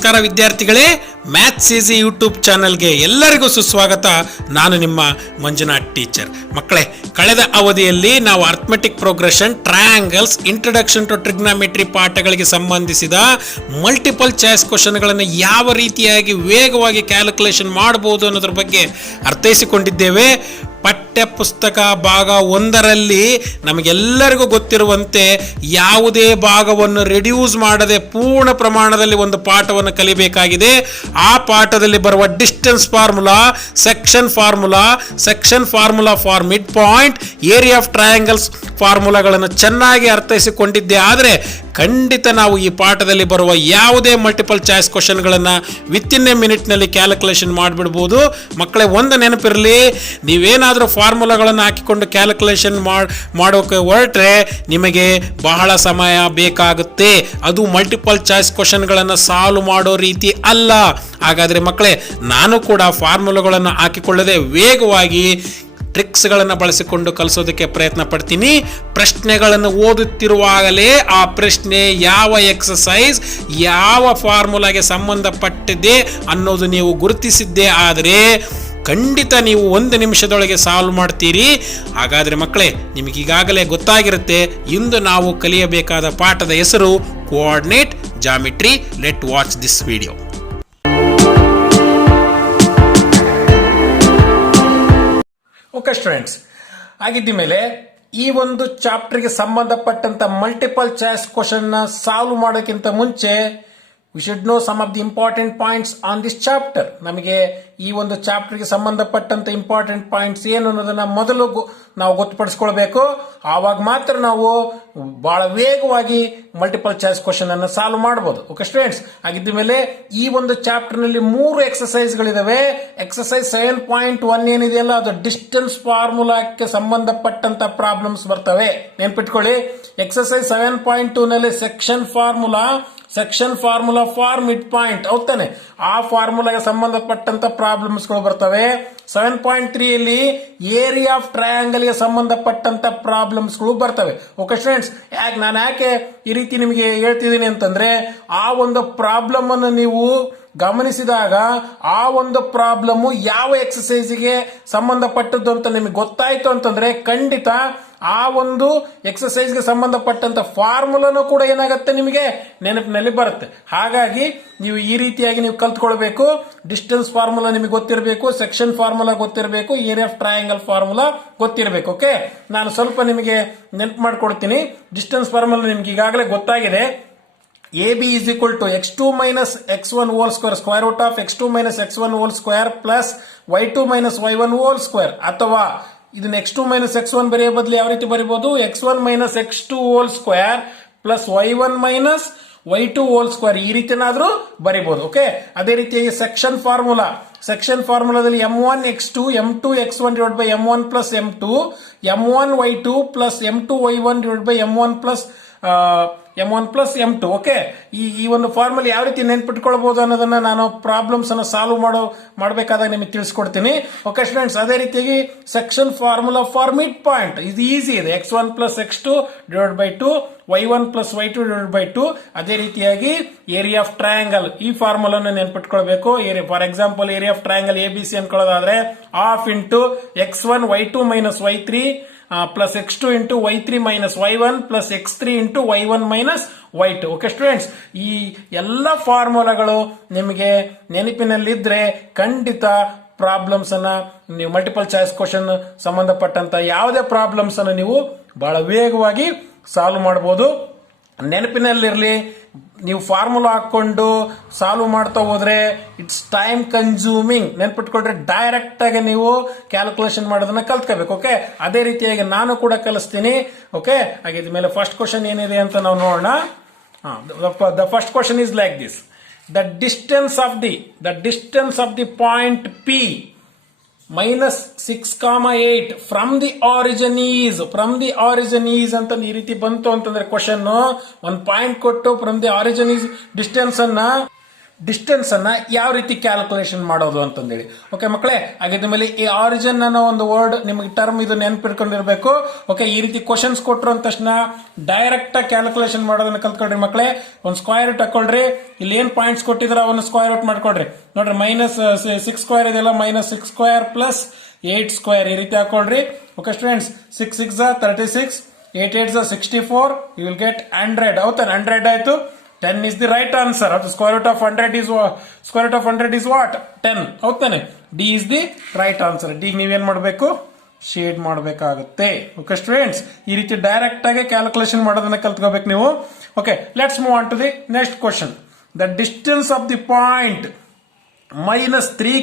ನಮಸ್ಕಾರ ವಿದ್ಯಾರ್ಥಿಗಳೇ, maths easy YouTube ಚಾನಲ್ಗೆ ಎಲ್ಲರಿಗೂ ಸುಸ್ವಾಗತ. ನಾನು ನಿಮ್ಮ ಮಂಜುನಾಥ್ ಟೀಚರ್. ಮಕ್ಕಳೇ, ಕಳೆದ ಅವಧಿಯಲ್ಲಿ ನಾವು arithmetic progression, triangles, introduction to trigonometry ಪಾಠಗಳಿಗೆ ಸಂಬಂಧಿಸಿದ ಮಲ್ಟಿಪಲ್ ಚಾಯ್ಸ್ ಕ್ವಶನ್ಗಳನ್ನು ಯಾವ ರೀತಿಯಾಗಿ ವೇಗವಾಗಿ ಕ್ಯಾಲ್ಕುಲೇಷನ್ ಮಾಡಬಹುದು ಅನ್ನೋದ್ರ ಬಗ್ಗೆ ಅರ್ಥೈಸಿಕೊಂಡಿದ್ದೇವೆ. ಪಠ್ಯ ಪುಸ್ತಕ ಭಾಗ 1ರಲ್ಲಿ ನಮಗೆಲ್ಲರಿಗೂ ಗೊತ್ತಿರುವಂತೆ ಯಾವುದೇ ಭಾಗವನ್ನು ರೆಡ್ಯೂಸ್ ಮಾಡದೆ ಪೂರ್ಣ ಪ್ರಮಾಣದಲ್ಲಿ ಒಂದು ಪಾಠವನ್ನು ಕಲಿಬೇಕಾಗಿದೆ. ಆ ಪಾಠದಲ್ಲಿ ಬರುವ distance formula, section formula for mid point, area of triangles ಫಾರ್ಮುಲಾಗಳನ್ನು ಚೆನ್ನಾಗಿ ಅರ್ಥೈಸಿಕೊಂಡಿದ್ದೆ. ಆದರೆ ಖಂಡಿತ ನಾವು ಈ ಪಾಠದಲ್ಲಿ ಬರುವ ಯಾವುದೇ ಮಲ್ಟಿಪಲ್ ಚಾಯ್ಸ್ ಕ್ವಶನ್ಗಳನ್ನು ವಿತಿನ್ ಎ ಮಿನಿಟ್ನಲ್ಲಿ ಕ್ಯಾಲ್ಕುಲೇಷನ್ ಮಾಡಿಬಿಡ್ಬೋದು. ಮಕ್ಕಳೇ, ಒಂದು ನೆನಪಿರಲಿ, ನೀವೇನಾದರೂ ಫಾರ್ಮುಲಾಗಳನ್ನು ಹಾಕಿಕೊಂಡು ಕ್ಯಾಲ್ಕುಲೇಷನ್ ಮಾಡೋಕೆ ಹೊರಟ್ರೆ ನಿಮಗೆ ಬಹಳ ಸಮಯ ಬೇಕಾಗುತ್ತೆ. ಅದು ಮಲ್ಟಿಪಲ್ ಚಾಯ್ಸ್ ಕ್ವಶನ್ಗಳನ್ನು ಸಾಲ್ವ್ ಮಾಡೋ ರೀತಿ ಅಲ್ಲ. ಹಾಗಾದರೆ ಮಕ್ಕಳೇ, ನಾನು ಕೂಡ ಫಾರ್ಮುಲಾಗಳನ್ನು ಹಾಕಿಕೊಳ್ಳದೆ ವೇಗವಾಗಿ ಟ್ರಿಕ್ಸ್ಗಳನ್ನು ಬಳಸಿಕೊಂಡು ಕಲಿಸೋದಕ್ಕೆ ಪ್ರಯತ್ನ ಪಡ್ತೀನಿ. ಪ್ರಶ್ನೆಗಳನ್ನು ಓದುತ್ತಿರುವಾಗಲೇ ಆ ಪ್ರಶ್ನೆ ಯಾವ ಎಕ್ಸಸೈಸ್, ಯಾವ ಫಾರ್ಮುಲಾಗೆ ಸಂಬಂಧಪಟ್ಟಿದೆ ಅನ್ನೋದು ನೀವು ಗುರುತಿಸಿದ್ದೇ ಆದರೆ ಖಂಡಿತ ನೀವು 1 ನಿಮಿಷದೊಳಗೆ ಸಾಲ್ವ್ ಮಾಡ್ತೀರಿ. ಹಾಗಾದರೆ ಮಕ್ಕಳೇ, ನಿಮಗೀಗಾಗಲೇ ಗೊತ್ತಾಗಿರುತ್ತೆ ಇಂದು ನಾವು ಕಲಿಯಬೇಕಾದ ಪಾಠದ ಹೆಸರು coordinate geometry. Let watch this video. Okay students, ಆಗಿದ್ದ ಮೇಲೆ ಈ ಒಂದು ಚಾಪ್ಟರ್ಗೆ ಸಂಬಂಧಪಟ್ಟಂತ ಮಲ್ಟಿಪಲ್ ಚಾಯ್ಸ್ ಕ್ವಶನ್ ನ ಸಾಲ್ವ್ ಮಾಡೋಕ್ಕಿಂತ ಮುಂಚೆ we should know some of the important points on this chapter. ನಮಗೆ ಈ ಒಂದು ಚಾಪ್ಟರ್ಗೆ ಸಂಬಂಧಪಟ್ಟಂತ ಇಂಪಾರ್ಟೆಂಟ್ ಪಾಯಿಂಟ್ಸ್ ಏನು ಅನ್ನೋದನ್ನ ಮೊದಲು ನಾವು ಗೊತ್ತುಪಡಿಸ್ಕೊಳ್ಬೇಕು. ಆವಾಗ ಮಾತ್ರ ನಾವು ಬಹಳ ವೇಗವಾಗಿ ಮಲ್ಟಿಪಲ್ ಚಾಯ್ಸ್ ಕ್ವಶನ್ ಅನ್ನು ಸಾಲ್ವ್ ಮಾಡಬಹುದು. ಓಕೆ ಸ್ಟೂಡೆಂಟ್ಸ್, ಆಗಿದ್ದ ಮೇಲೆ ಈ ಒಂದು ಚಾಪ್ಟರ್ ನಲ್ಲಿ 3 ಎಕ್ಸಸೈಸ್ಗಳಿದಾವೆ. ಎಕ್ಸಸೈಸ್ 7.1 ಏನಿದೆಯಲ್ಲ, ಅದು ಡಿಸ್ಟೆನ್ಸ್ ಫಾರ್ಮುಲಾಕ್ಕೆ ಸಂಬಂಧಪಟ್ಟಂತ ಪ್ರಾಬ್ಲಮ್ಸ್ ಬರ್ತವೆ. ನೆನ್ಪಿಟ್ಕೊಳ್ಳಿ, ಎಕ್ಸಸೈಸ್ 7.2 ನಲ್ಲಿ section formula for mid point ಹೌದಾನೆ, ಆ ಫಾರ್ಮುಲಾಗೆ ಸಂಬಂಧಪಟ್ಟಂತ ಪ್ರಾಬ್ಲಮ್ಸ್ಗಳು ಬರ್ತವೆ. 7.3 ಅಲ್ಲಿ ಏರಿಯಾ ಆಫ್ ಟ್ರಯಾಂಗಲ್ ಗೆ ಸಂಬಂಧಪಟ್ಟಂತ ಪ್ರಾಬ್ಲಮ್ಸ್ಗಳು ಬರ್ತವೆ. ಓಕೆ ಸ್ಟೂಡೆಂಟ್ಸ್, ನಾನು ಯಾಕೆ ಈ ರೀತಿ ನಿಮಗೆ ಹೇಳ್ತಿದ್ದೀನಿ ಅಂತಂದ್ರೆ, ಆ ಒಂದು ಪ್ರಾಬ್ಲಮ್ ಅನ್ನು ನೀವು ಗಮನಿಸಿದಾಗ ಆ ಒಂದು ಪ್ರಾಬ್ಲಮ್ ಯಾವ ಎಕ್ಸಸೈಸ್ಗೆ ಸಂಬಂಧಪಟ್ಟದ್ದು ಅಂತ ನಿಮಗೆ ಗೊತ್ತಾಯ್ತು ಅಂತಂದ್ರೆ ಖಂಡಿತ ಆ ಒಂದು ಎಕ್ಸಸೈಸ್ಗೆ ಸಂಬಂಧಪಟ್ಟಂತ ಫಾರ್ಮುಲಾನು ಕೂಡ ಏನಾಗುತ್ತೆ ನಿಮಗೆ ನೆನಪಿನಲ್ಲಿ ಬರುತ್ತೆ. ಹಾಗಾಗಿ ನೀವು ಈ ರೀತಿಯಾಗಿ ನೀವು ಕಲ್ತ್ಕೊಳ್ಬೇಕು. ಡಿಸ್ಟೆನ್ಸ್ ಫಾರ್ಮುಲಾ ನಿಮಗೆ ಗೊತ್ತಿರಬೇಕು, ಸೆಕ್ಷನ್ ಫಾರ್ಮುಲಾ ಗೊತ್ತಿರಬೇಕು, ಏರಿಯಾ ಆಫ್ ಟ್ರಯಾಂಗಲ್ ಫಾರ್ಮುಲಾ ಗೊತ್ತಿರಬೇಕು. ಓಕೆ, ನಾನು ಸ್ವಲ್ಪ ನಿಮಗೆ ನೆನಪು ಮಾಡ್ಕೊಡ್ತೀನಿ. ಡಿಸ್ಟೆನ್ಸ್ ಫಾರ್ಮುಲಾ ನಿಮ್ಗೆ ಈಗಾಗಲೇ ಗೊತ್ತಾಗಿದೆ. AB is equal to x2 minus x1 whole square, square root of x2 minus x1 whole square plus y2 minus y1 whole square. ಅಥವಾ ಇದನ್ನ x2 minus x1 ಬರೆಯೋ ಬದಲು ಯಾವ ರೀತಿ ಬರೀಬಹುದು, x1 minus x2 whole square plus y1 minus y2 whole square, ಈ ರೀತಿನಾದ್ರೂ ಬರೀಬಹುದು. Okay, ಅದೇ ರೀತಿಯಾಗಿ section ಫಾರ್ಮುಲಾದಲ್ಲಿ m1 x2 m2 x1 divided by m1 plus m2, m1 y2 plus m2 y1 divided by m1 plus m2. Okay, ಈ ಒಂದು formula ಯಾವ ರೀತಿ ನೆನ್ಪಿಟ್ಕೊಳ್ಬಹುದು ಅನ್ನೋದನ್ನ ನಾನು problems ಅನ್ನು ಸಾಲ್ವ್ ಮಾಡಬೇಕಾದಾಗ ನಿಮಗೆ ತಿಳಿಸ್ಕೊಡ್ತೀನಿ. ಓಕೆ ಸ್ಟೂಡೆಂಟ್ಸ್, ಅದೇ ರೀತಿಯಾಗಿ section formula for mid point ಇದು ಈಸಿ ಇದೆ. x1 plus x2 divided by 2, y1 plus y2 divided by 2. ಅದೇ ರೀತಿಯಾಗಿ ಏರಿಯಾ ಆಫ್ ಟ್ರಯಾಂಗಲ್, ಈ ಫಾರ್ಮುಲಾನ ನೆನ್ಪಿಟ್ಕೊಳ್ಬೇಕು. For example, area of triangle ABC ಅನ್ಕೊಳ್ಳೋದಾದ್ರೆ half into x1 y2 minus y3 plus x2 into y3 minus y1 plus x3 into y1 minus y2. Okay students, ಈ ಎಲ್ಲ ಫಾರ್ಮುಲಾಗಳು ನಿಮಗೆ ನೆನಪಿನಲ್ಲಿದ್ರೆ ಖಂಡಿತ ಪ್ರಾಬ್ಲಮ್ಸ್ ಅನ್ನ ನೀವು ಮಲ್ಟಿಪಲ್ ಚಾಯ್ಸ್ ಕ್ವಶನ್ ಸಂಬಂಧಪಟ್ಟಂತ ಯಾವುದೇ ಪ್ರಾಬ್ಲಮ್ಸ್ ಅನ್ನು ನೀವು ಬಹಳ ವೇಗವಾಗಿ ಸಾಲ್ವ್ ಮಾಡಬಹುದು. ನೆನಪಿನಲ್ಲಿರಲಿ, ನೀವು ಫಾರ್ಮುಲಾ ಹಾಕೊಂಡು ಸಾಲ್ವ್ ಮಾಡ್ತಾ ಹೋದ್ರೆ ಇಟ್ಸ್ ಟೈಮ್ ಕನ್ಸ್ಯೂಮಿಂಗ್. ನೆನ್ಪಿಟ್ಕೊಂಡ್ರೆ ಡೈರೆಕ್ಟ್ ಆಗಿ ನೀವು ಕ್ಯಾಲ್ಕುಲೇಷನ್ ಮಾಡೋದನ್ನ ಕಲ್ತ್ಕೋಬೇಕು. ಓಕೆ, ಅದೇ ರೀತಿಯಾಗಿ ನಾನು ಕೂಡ ಕಲಿಸ್ತೀನಿ. ಓಕೆ, ಹಾಗಿದ ಮೇಲೆ ಫಸ್ಟ್ ಕ್ವಶನ್ ಏನಿದೆ ಅಂತ ನಾವು ನೋಡೋಣ. The first question is like this: the distance of the point P minus 6,8 from the origin is ಅಂತ ಈ ರೀತಿ ಬಂತು ಅಂತಂದ್ರೆ ಕ್ವಶನ್ ಒಂದು ಪಾಯಿಂಟ್ ಕೊಟ್ಟು from the origin is distance ಅನ್ನ ಡಿಸ್ಟೆನ್ಸ್ ಅನ್ನ ಯಾವ ರೀತಿ ಕ್ಯಾಲ್ಕುಲೇಷನ್ ಮಾಡೋದು ಅಂತಂದೇಳಿ. ಓಕೆ ಮಕ್ಕಳೇ, ಹಾಗಿದ್ದ ಮೇಲೆ ಈ ಆರಿಜಿನ್ ಅನ್ನೋ ಒಂದು ವರ್ಡ್ ನಿಮಗೆ ಟರ್ಮ್ ಇದು ನೆನಪಿಟ್ಕೊಂಡಿರ್ಬೇಕು. ಓಕೆ, ಈ ರೀತಿ ಕ್ವಶನ್ಸ್ ಕೊಟ್ಟರು ಅಂದ ತಕ್ಷಣ ಡೈರೆಕ್ಟ್ ಆಗಿ ಕ್ಯಾಲ್ಕುಲೇಷನ್ ಮಾಡೋದನ್ನ ಕಲ್ತ್ಕೊಳ್ರಿ ಮಕ್ಕಳೇ. ಒಂದು ಸ್ಕ್ವೇರ್ ರೂಟ್ ಹಾಕೊಳ್ರಿ, ಇಲ್ಲಿ ಏನ್ ಪಾಯಿಂಟ್ಸ್ ಕೊಟ್ಟಿದ್ರೆ ಅವನ್ನ ಸ್ಕ್ವೇರ್ ರೂಟ್ ಮಾಡ್ಕೊಳ್ರಿ. ನೋಡ್ರಿ -6 ಸ್ಕ್ವೇರ್ ಇದೆಲ್ಲ -6 ಸ್ಕ್ವೇರ್ ಪ್ಲಸ್ 8 ಸ್ಕ್ವೇರ್ ಈ ರೀತಿ ಹಾಕೊಳ್ರಿ. Okay students, 6 6 36, 8 8 64, you will get 100. ಹೌದಾ, 100 ಆಯ್ತು. 10 is the right answer. Square root of 100 is what? 10. ಹೌದಾನೆ, D is the right answer. D ನೀವೇನ್ ಮಾಡಬೇಕು, ಶೇಡ್ ಮಾಡಬೇಕಾಗುತ್ತೆ. ಓಕೆ ಸ್ಟೂಡೆಂಟ್ಸ್, ಈ ರೀತಿ ಡೈರೆಕ್ಟ್ ಆಗಿ ಕ್ಯಾಲ್ಕುಲೇಷನ್ ಮಾಡೋದನ್ನ ಕಲ್ತ್ಕೋಬೇಕು ನೀವು. Okay, let's move on to the next question. The distance of the point -3,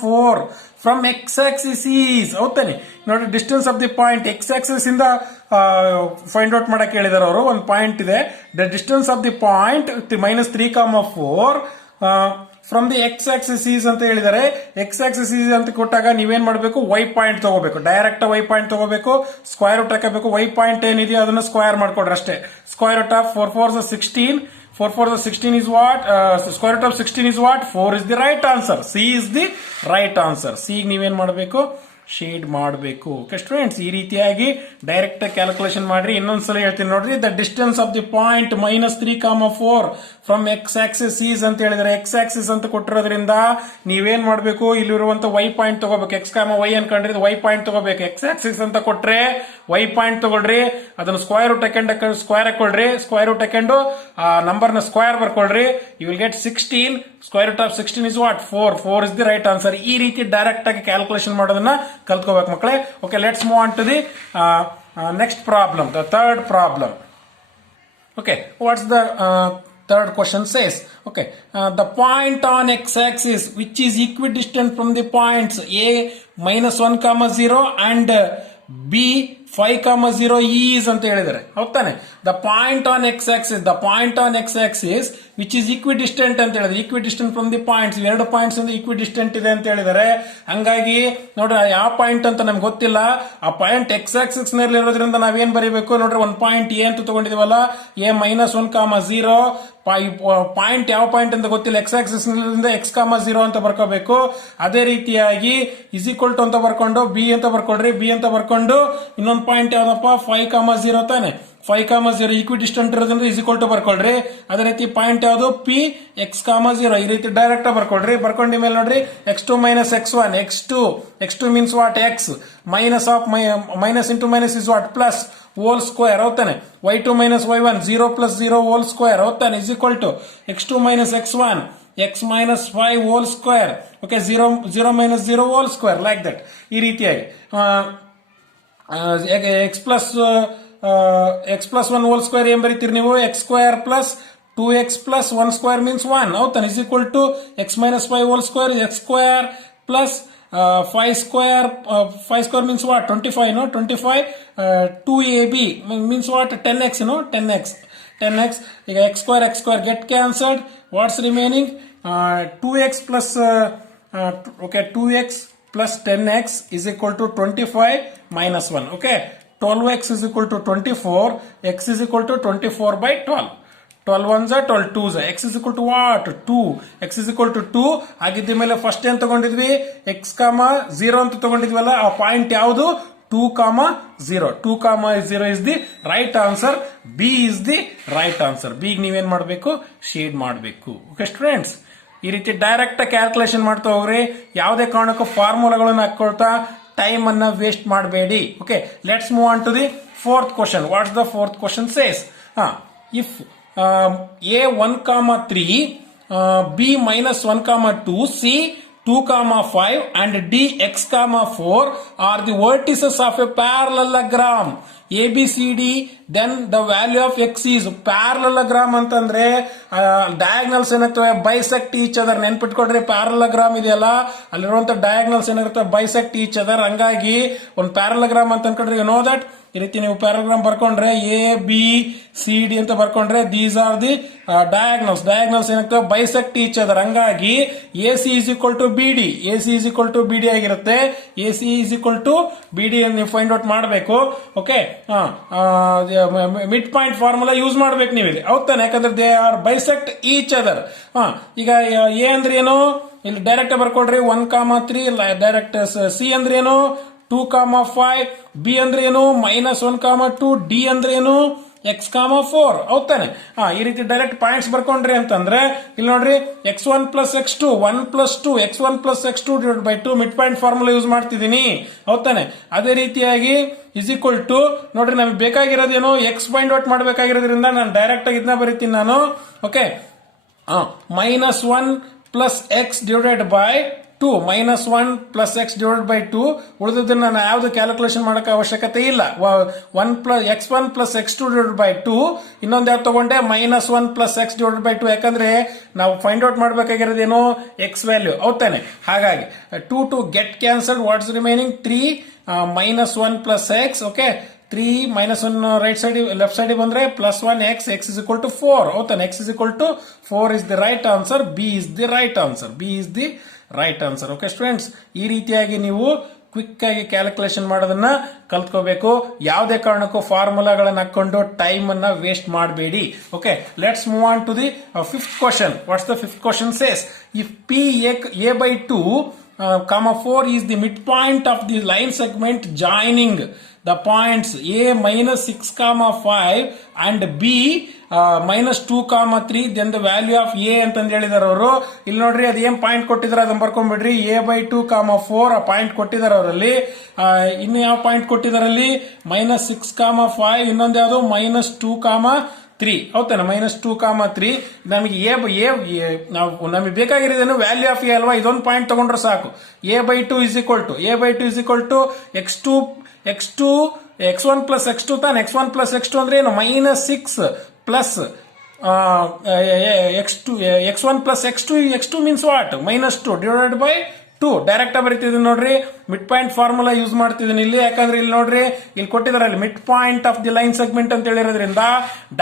4 from x axis is. ಹೌದಾನೆ, ನೋಡಿ distance of the point x axis ಇಂದ ಫೈಂಡ್ ಔಟ್ ಮಾಡಕ್ ಹೇಳಿದಾರೆ ಅವರು. ಒಂದು ಪಾಯಿಂಟ್ ಇದೆ, the distance of the point -3, 4 from the x axis is ಅಂತ ಹೇಳಿದ್ದಾರೆ. ಎಕ್ಸ್ ಆಕ್ಸಿಸ್ ಈಸ್ ಅಂತ ಕೊಟ್ಟಾಗ ನೀವೇನ್ ಮಾಡಬೇಕು, ವೈ ಪಾಯಿಂಟ್ ತಗೋಬೇಕು. ಡೈರೆಕ್ಟ್ ವೈ ಪಾಯಿಂಟ್ ತಗೋಬೇಕು, ಸ್ಕ್ವೇರ್ ರೂಟ್ ಹಾಕಬೇಕು. ವೈ ಪಾಯಿಂಟ್ ಏನಿದೆಯೋ ಅದನ್ನ ಸ್ಕ್ವೇರ್ ಮಾಡ್ಕೊಡ್ರಿ ಅಷ್ಟೇ. Square root of 4 4 16. 4 4 16 is what? Square root of 16 is what? 4 is the right answer. C is the right answer. C ನೀವೇನ್ ಮಾಡಬೇಕು, ಶೇಡ್ ಮಾಡಬೇಕು. ಓಕೆ ಸ್ಟೂಡೆಂಟ್ಸ್, ಈ ರೀತಿಯಾಗಿ ಡೈರೆಕ್ಟ್ ಕ್ಯಾಲ್ಕುಲೇಷನ್ ಮಾಡ್ರಿ. ಇನ್ನೊಂದ್ಸಲ ಹೇಳ್ತೀನಿ ನೋಡ್ರಿ. The distance of the point -3, 4 from x axis is ಅಂತ ಹೇಳಿದ್ರೆ, ಎಕ್ಸ್ ಆಕ್ಸಿಸ್ ಅಂತ ಕೊಟ್ಟಿರೋದ್ರಿಂದ ನೀವೇನ್ ಮಾಡಬೇಕು, ಇಲ್ಲಿರುವಂತ ವೈ ಪಾಯಿಂಟ್ ತಗೋಬೇಕು. ಎಕ್ಸ್ ವೈ ಅನ್ಕೊಂಡ್ರಿ, ವೈ ಪಾಯಿಂಟ್ ತಗೋಬೇಕು. ಎಕ್ಸ್ ಆಕ್ಸಿಸ್ ಅಂತ ಕೊಟ್ರೆ ವೈ ಪಾಯಿಂಟ್ ತಗೊಳ್ರಿ, ಅದನ್ನ ಸ್ಕ್ವೇರ್ ರೂಟ್ ಸ್ಕ್ವೇರ್ ಹಾಕೊಳ್ರಿ. ಸ್ಕ್ವೇರ್ ರೂಟ್ ಹಾಕೊಂಡು ನಂಬರ್ ನ ಸ್ಕ್ವೇರ್ ಬರ್ಕೊಳ್ರಿ. You will get 16. Square root of 16 is what? 4. 4 is the right answer. ಈ ರೀತಿ ಡೈರೆಕ್ಟ್ ಆಗಿ ಕ್ಯಾಲ್ಕುಲೇಷನ್ ಮಾಡೋದನ್ನ ಕಲ್ತ್ಕೋಬೇಕು ಮಕ್ಕಳೇ. Okay, let's move on to the next problem, the third problem. Okay, what's the third question says? Okay, the point on x-axis which is equidistant from the points A -1, 0 and B 5, 0 is ಅಂತ ಹೇಳಿದ್ದಾರೆ. ಹೌದಾನೆ, the point on x axis which is equidistant ಅಂತ ಹೇಳಿದ್ರೆ, equidistant from the points, 2 points ಇಂದ equidistant ಇದೆ ಅಂತ ಹೇಳಿದ್ದಾರೆ. ಹಂಗಾಗಿ ನೋಡ್ರಿ, ಯಾವ ಪಾಯಿಂಟ್ ಅಂತ ನಮ್ಗೆ ಗೊತ್ತಿಲ್ಲ. ಆ ಪಾಯಿಂಟ್ ಎಕ್ಸ್ ಆಕ್ಸಿಸ್ ನಲ್ಲಿ ಇರೋದ್ರಿಂದ ನಾವೇನ್ ಬರೀಬೇಕು ನೋಡ್ರಿ, ಒಂದು ಪಾಯಿಂಟ್ ಎ ಅಂತ ತಗೊಂಡಿದೀವಲ್ಲ, A -1, 0. ಪಾಯಿಂಟ್ ಯಾವ ಪಾಯಿಂಟ್ ಅಂತ ಗೊತ್ತಿಲ್ಲ, ಎಕ್ಸ್ ಆಕ್ಸಿಸ್ X, 0 ಅಂತ ಬರ್ಕೋಬೇಕು. ಅದೇ ರೀತಿಯಾಗಿ ಇಸ್ ಈಕ್ವಲ್ ಟು ಅಂತ ಬರ್ಕೊಂಡು ಬಿ ಅಂತ ಬರ್ಕೊಳ್ರಿ. ಬಿ ಅಂತ ಬರ್ಕೊಂಡು ಇನ್ನೊಂದು ಪಾಯಿಂಟ್ ಯಾವ್ದಪ್ಪ, 5, 0 ತಾನೆ. 5, 0 ಈಕ್ವಿಡಿಸ್ಟೆಂಟ್ ಇರೋದ್ರಿಂದ ಇಸ್ ಈಕ್ವಲ್ ಟು ಬರ್ಕೊಳ್ರಿ. ಅದೇ ರೀತಿ ಪಾಯಿಂಟ್ ಯಾವುದು, P X, 0 ಈ ರೀತಿ ಡೈರೆಕ್ಟ್ ಬರ್ಕೊಳ್ರಿ. ಬರ್ಕೊಂಡ ಮೇಲೆ ನೋಡ್ರಿ, x2 - x1. x2 means what? X. minus into minus is what? Plus whole square. ಹೌದಾನೆ. y2 - y1, 0 + 0 whole square. ಹೌದಾನೆ, is equal to x2 - x1, x - 5 whole square. Okay, 0 - 0 whole square, like that. ಈ ರೀತಿಯಾಗಿ x plus 1 whole square ಏನ್ ಬರೀತೀರಿ ನೀವು, x² plus 2x plus 1 square means 1. ಹೌದಾನೆ, is equal to x - 5 whole square is x² plus 5 square means what? 25, no? 25. 2ab means what? 10x, no? 10x. ಈಗ x² get cancelled. What's remaining? 2x plus 2x plus 10x is equal to 25 minus 1. Okay, 12x is equal to 24. X is equal to 24 by 12. 12 ones are 12 twos. X is equal to what? 2. X is equal to 2. ಆಗಿದ್ದ ಮೇಲೆ first ಏನ್ ತಗೊಂಡಿದ್ವಿ, x, 0 ಅಂತ ತಗೊಂಡಿದ್ವಲ್ಲ, ಆ point ಯಾವುದು, 2, 0. 2, 0 is the right answer. B is the right answer. B ನೀವೇನ್ ಮಾಡಬೇಕು, shade ಮಾಡಬೇಕು. Okay students, ಈ ರೀತಿ ಡೈರೆಕ್ಟ್ ಕ್ಯಾಲ್ಕುಲೇಷನ್ ಮಾಡ್ತಾ ಹೋಗ್ರಿ. ಯಾವುದೇ ಕಾರಣಕ್ಕೂ ಫಾರ್ಮುಲಾಗಳನ್ನು ಹಾಕೊಳ್ತಾ ಟೈಮ್ ಅನ್ನ ವೇಸ್ಟ್ ಮಾಡಬೇಡಿ. Okay, let's move on to the fourth question. What's the fourth question says? If A 1, 3, B -1, 2, C 2, 5 and D x, 4 are the vertices of a parallelogram ABCD. then the value of x is parallelogram ಅಂತಂದ್ರೆ diagonals ಏನಾಗ್ತವೆ, bisect each other. ನೆನ್ಪಿಟ್ಕೊಡ್ರಿ, parallelogram ಇದೆಯಲ್ಲ, ಅಲ್ಲಿರುವಂತ diagonals ಏನಾಗುತ್ತೆ, bisect each other. ಹಂಗಾಗಿ ಒಂದು parallelogram ಅಂತ ಅನ್ಕೊಂಡ್ರೆ, ಯು ನೋ ದಟ್ ಈ ರೀತಿ ನೀವು ಪ್ಯಾರಾಗ್ರಾಫ್ ಬರ್ಕೊಂಡ್ರೆ ಎ ಬಿ ಸಿ ಡಿ ಅಂತ ಬರ್ಕೊಂಡ್ರೆ ದೀಸ್ ಆರ್ ದಿ ಡಯಾಗ್ನಲ್ಸ್ ಏನಾಗ್ತವೆ ಬೈಸೆಕ್ಟ್ ಈಚ್ ಅದರ್. ಹಂಗಾಗಿ A C is equal to B D, A C is equal to B D ಆಗಿರುತ್ತೆ. A C is equal to B D ನೀವು find out ಮಾಡಬೇಕು. Okay, mid point formula use ಮಾಡ್ಬೇಕು ನೀವು ಇಲ್ಲಿ, ಹೌದಾನೆ? ಯಾಕಂದ್ರೆ they are bisect each other. ಈಗ A ಅಂದ್ರೆ ಏನು, ಇಲ್ಲಿ ಡೈರೆಕ್ಟ್ ಬರ್ಕೊಳ್ರಿ 1,3, ಡೈರೆಕ್ಟ್ ಸಿ ಅಂದ್ರೆ ಏನು 2,5, ಬಿ ಅಂದ್ರೆ ಏನು -1,2, ಡಿ ಅಂದ್ರೆ ಏನು x,4, ಹೌದಾನೆ? ಈ ರೀತಿ ಡೈರೆಕ್ಟ್ ಪಾಯಿಂಟ್ಸ್ ಬರ್ಕೊಂಡ್ರಿ ಅಂತಂದ್ರೆ ಇಲ್ಲಿ ನೋಡ್ರಿ x1 + x2 1 + 2 x1 + x2 / 2 mid point formula use ಮಾಡ್ತಿದ್ದೀನಿ, ಹೌದಾನೆ? ಅದೇ ರೀತಿಯಾಗಿ ಇಸ್ ಈಕ್ವಲ್ ಟು ನೋಡ್ರಿ ನಮ್ಗೆ ಬೇಕಾಗಿರೋದೇನು ಎಕ್ಸ್ ಫೈಂಡ್ ಔಟ್ ಮಾಡಬೇಕಾಗಿರೋದ್ರಿಂದ ನಾನು ಡೈರೆಕ್ಟ್ ಆಗಿ ಇದನ್ನ ಬರೀತೀನಿ ನಾನು. ಓಕೆ, -1 + x / 2 -1 + x / 2 ಉಳಿದದನ್ನ ನಾನು ಯಾವ್ದು ಕ್ಯಾಲ್ಕುಲೇಷನ್ ಮಾಡಕ್ಕೆ ಅವಶ್ಯಕತೆ ಇಲ್ಲ. x1 + x2 / 2 ಇನ್ನೊಂದು ಯಾವ್ದು ತಗೊಂಡೆ -1 + x / 2, ಯಾಕಂದ್ರೆ ನಾವು ಫೈಂಡ್ ಔಟ್ ಮಾಡಬೇಕಾಗಿರೋದೇನು ಎಕ್ಸ್ ವ್ಯಾಲ್ಯೂ, ಹೌದಾನೆ? ಹಾಗಾಗಿ 2 to get cancelled, what's remaining 3 -1 + x. Okay, 3 -1 right side left side ಬಂದ್ರೆ +1 x is equal to 4, ಹೌದಾನೆ? x is equal to 4 is the right answer. B is the right answer. B is the right answer. Okay students, ಈ ರೀತಿಯಾಗಿ ನೀವು quick ಆಗಿ calculation ಮಾಡೋದನ್ನ ಕಲ್ತ್ಕೋಬೇಕು. ಯಾವುದೇ ಕಾರಣಕ್ಕೂ ಫಾರ್ಮುಲಾಗಳನ್ನ ಹಾಕೊಂಡು time ಅನ್ನ ವೇಸ್ಟ್ ಮಾಡಬೇಡಿ. Okay, let's move on to the fifth question. What's the fifth question says, if P a/2, 4 is the midpoint of the line segment joining the points a -6,5 and b -2,3, then the value of a ಅಂತಂದು ಹೇಳಿದಾರೆ ಅವರು. ಇಲ್ಲಿ ನೋಡ್ರಿ ಅದು ಏನ್ point ಕೊಟ್ಟಿದಾರೆ ಅದನ್ನ ಬರ್ಕೊಂಡ್ಬಿಡ್ರಿ. a/2, 4 ಆ ಪಾಯಿಂಟ್ ಕೊಟ್ಟಿದಾರೆ ಅವರಲ್ಲಿ. ಇನ್ನು ಯಾವ ಪಾಯಿಂಟ್ ಕೊಟ್ಟಿದಾರಲ್ಲಿ -6,5, ಇನ್ನೊಂದು ಯಾವುದು -2,3, ಹೌದಾನೆ? -2,3 ನಮಗೆ ಬೇಕಾಗಿರೋದೇನು ವ್ಯಾಲ್ಯೂ ಆಫ್ ಎ ಅಲ್ವಾ? ಇದೊಂದು ಪಾಯಿಂಟ್ ತಗೊಂಡ್ರೆ ಸಾಕು. a/2 is equal to x1 + x2 ತಾನೆ. x1 + x2 ಅಂದ್ರೆ ಏನು -6 + x1 + x2 means what? -2 / 2. Direct ಬರೀತಿದ್ದೀನಿ ನೋಡ್ರಿ, ಮಿಡ್ ಪಾಯಿಂಟ್ ಫಾರ್ಮುಲಾ ಯೂಸ್ ಮಾಡ್ತಿದ್ದೀನಿ ಇಲ್ಲಿ. ಯಾಕಂದ್ರೆ ಇಲ್ಲಿ ನೋಡ್ರಿ ಇಲ್ಲಿ ಕೊಟ್ಟಿದಾರೆ mid point of the line segment ಅಂತ ಹೇಳಿರೋದ್ರಿಂದ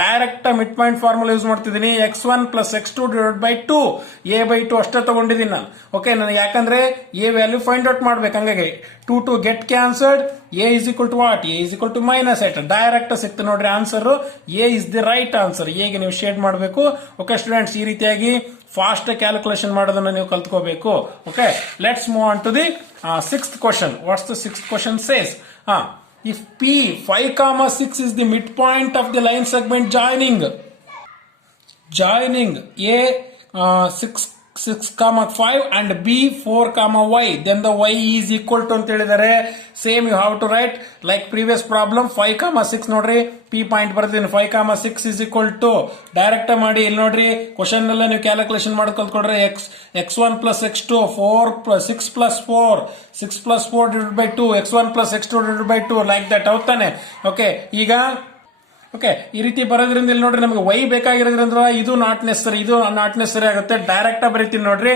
direct mid point formula use ಮಾಡ್ತಿದ್ದೀನಿ. x1 + x2 / 2 a/2 ಅಷ್ಟೇ ತಗೊಂಡಿದ್ದೀನಿ ನಾನು. ಓಕೆ, ನನಗೆ ಯಾಕಂದ್ರೆ ಎ ವ್ಯಾಲ್ಯೂ ಫೈಂಡ್ ಔಟ್ ಮಾಡ್ಬೇಕು. ಹಂಗಾಗಿ 2 to get cancelled, a is equal to what? a is equal to -8. Direct ಸಿಕ್ತು ನೋಡ್ರಿ answer. a is the right answer. ಹೇಗೆ ನೀವು ಶೇಡ್ ಮಾಡಬೇಕು. ಓಕೆ ಸ್ಟೂಡೆಂಟ್ಸ್, ಈ ರೀತಿಯಾಗಿ ಫಾಸ್ಟ್ ಕ್ಯಾಲ್ಕುಲೇಷನ್ ಮಾಡೋದನ್ನ ನೀವು ಕಲ್ತ್ಕೋಬೇಕು. Okay, let's move on to the sixth question. What's the sixth question says, if p 5,6 is the midpoint of the line segment joining a 6,5 and b 4,y, then the y is equal to ಅಂತ ಹೇಳಿದರೆ same you have to write like previous problem. 5,6 ನೋಡ್ರಿ P point ಬರ್ತೀನಿ. 5,6 is equal to direct ಮಾಡಿ ಇಲ್ಲಿ ನೋಡ್ರಿ question ಎಲ್ಲ ನೀವು calculation ಮಾಡಿ ಕಲ್ತ್ಕೊಡ್ರೆ x1 + x2 6 + 4 / 2 x1 + x2 / 2 like that, ಹೌದಾನೆ? Okay, ಈಗ ಓಕೆ ಈ ರೀತಿ ಬರೋದ್ರಿಂದ ಇಲ್ಲಿ ನೋಡ್ರಿ ನಮಗೆ ವೈ ಬೇಕಾಗಿರೋದ್ರಿಂದ ಇದು ನಾಟ್ ನೆಸರಿ ಆಗುತ್ತೆ. ಡೈರೆಕ್ಟ್ ಬರೀತೀನಿ ನೋಡ್ರಿ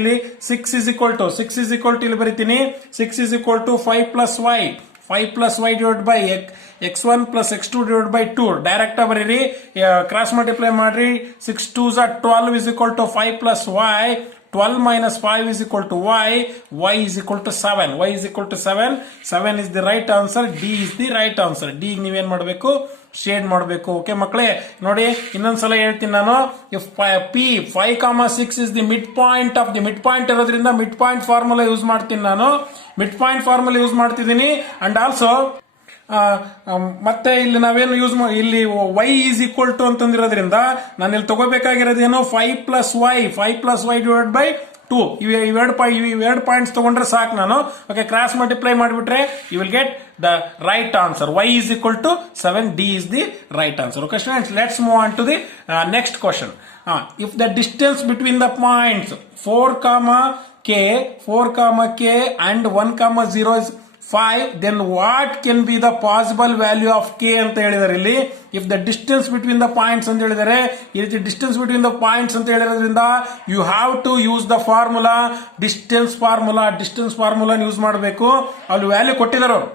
ಇಲ್ಲಿ 6 is equal to ಇಲ್ಲಿ ಬರೀತೀನಿ 6 is equal to 5 + y / x1 + x2 / 2. Direct ಬರೀರಿ, ಕ್ರಾಸ್ ಮಲ್ಟಿಪ್ಲೈ ಮಾಡ್ರಿ. 6 2s are 12 is equal to 5 + y. 12 - 5 is equal to y. y is equal to 7. y is equal to 7. 7 is the right answer. D is the right answer. D ನೀವೇನ್ ಮಾಡಬೇಕು? Shade ಮಾಡಬೇಕು. Okay ಮಕ್ಕಳೇ, ನೋಡಿ ಇನ್ನೊಂದ್ಸಲ ಹೇಳ್ತೀನಿ ನಾನು. If p 5,6 is the midpoint of the midpoint ಇರೋದ್ರಿಂದ mid point formula use ಮಾಡ್ತೀನಿ ನಾನು. ಮಿಡ್ ಪಾಯಿಂಟ್ ಫಾರ್ಮುಲಾ ಯೂಸ್ ಮಾಡ್ತಿದ್ದೀನಿ. ಅಂಡ್ ಆಲ್ಸೋ ಮತ್ತೆ ಇಲ್ಲಿ ನಾವೇನು ಇಲ್ಲಿ y is equal to ಅಂತಂದಿರೋದ್ರಿಂದ ನಾನು ಇಲ್ಲಿ ತಗೋಬೇಕಾಗಿರೋದೇನು 5 + y / 2. ಇವೆರಡು ಪಾಯಿಂಟ್ಸ್ ತಗೊಂಡ್ರೆ ಸಾಕು ನಾನು. ಓಕೆ, ಕ್ರಾಸ್ ಮಲ್ಟಿಪ್ಲೈ ಮಾಡಿಬಿಟ್ರೆ you will get the right answer. y is equal to 7. D is the right answer. Okay students, let's move on to the next question. If the distance between the points 4,k and 1,0 is 5, then what can be the possible value of k ಅಂತ ಹೇಳಿದಾರೆ ಇಲ್ಲಿ. If the distance between the points ಅಂತ ಹೇಳಿದರೆ, ಈ ರೀತಿ distance between the points ಅಂತ ಹೇಳಿರೋದ್ರಿಂದ you have to use the formula distance formula use ಮಾಡಬೇಕು. ಅಲ್ಲಿ ವ್ಯಾಲ್ಯೂ ಕೊಟ್ಟಿದ್ದಾರೆ ಅವರು.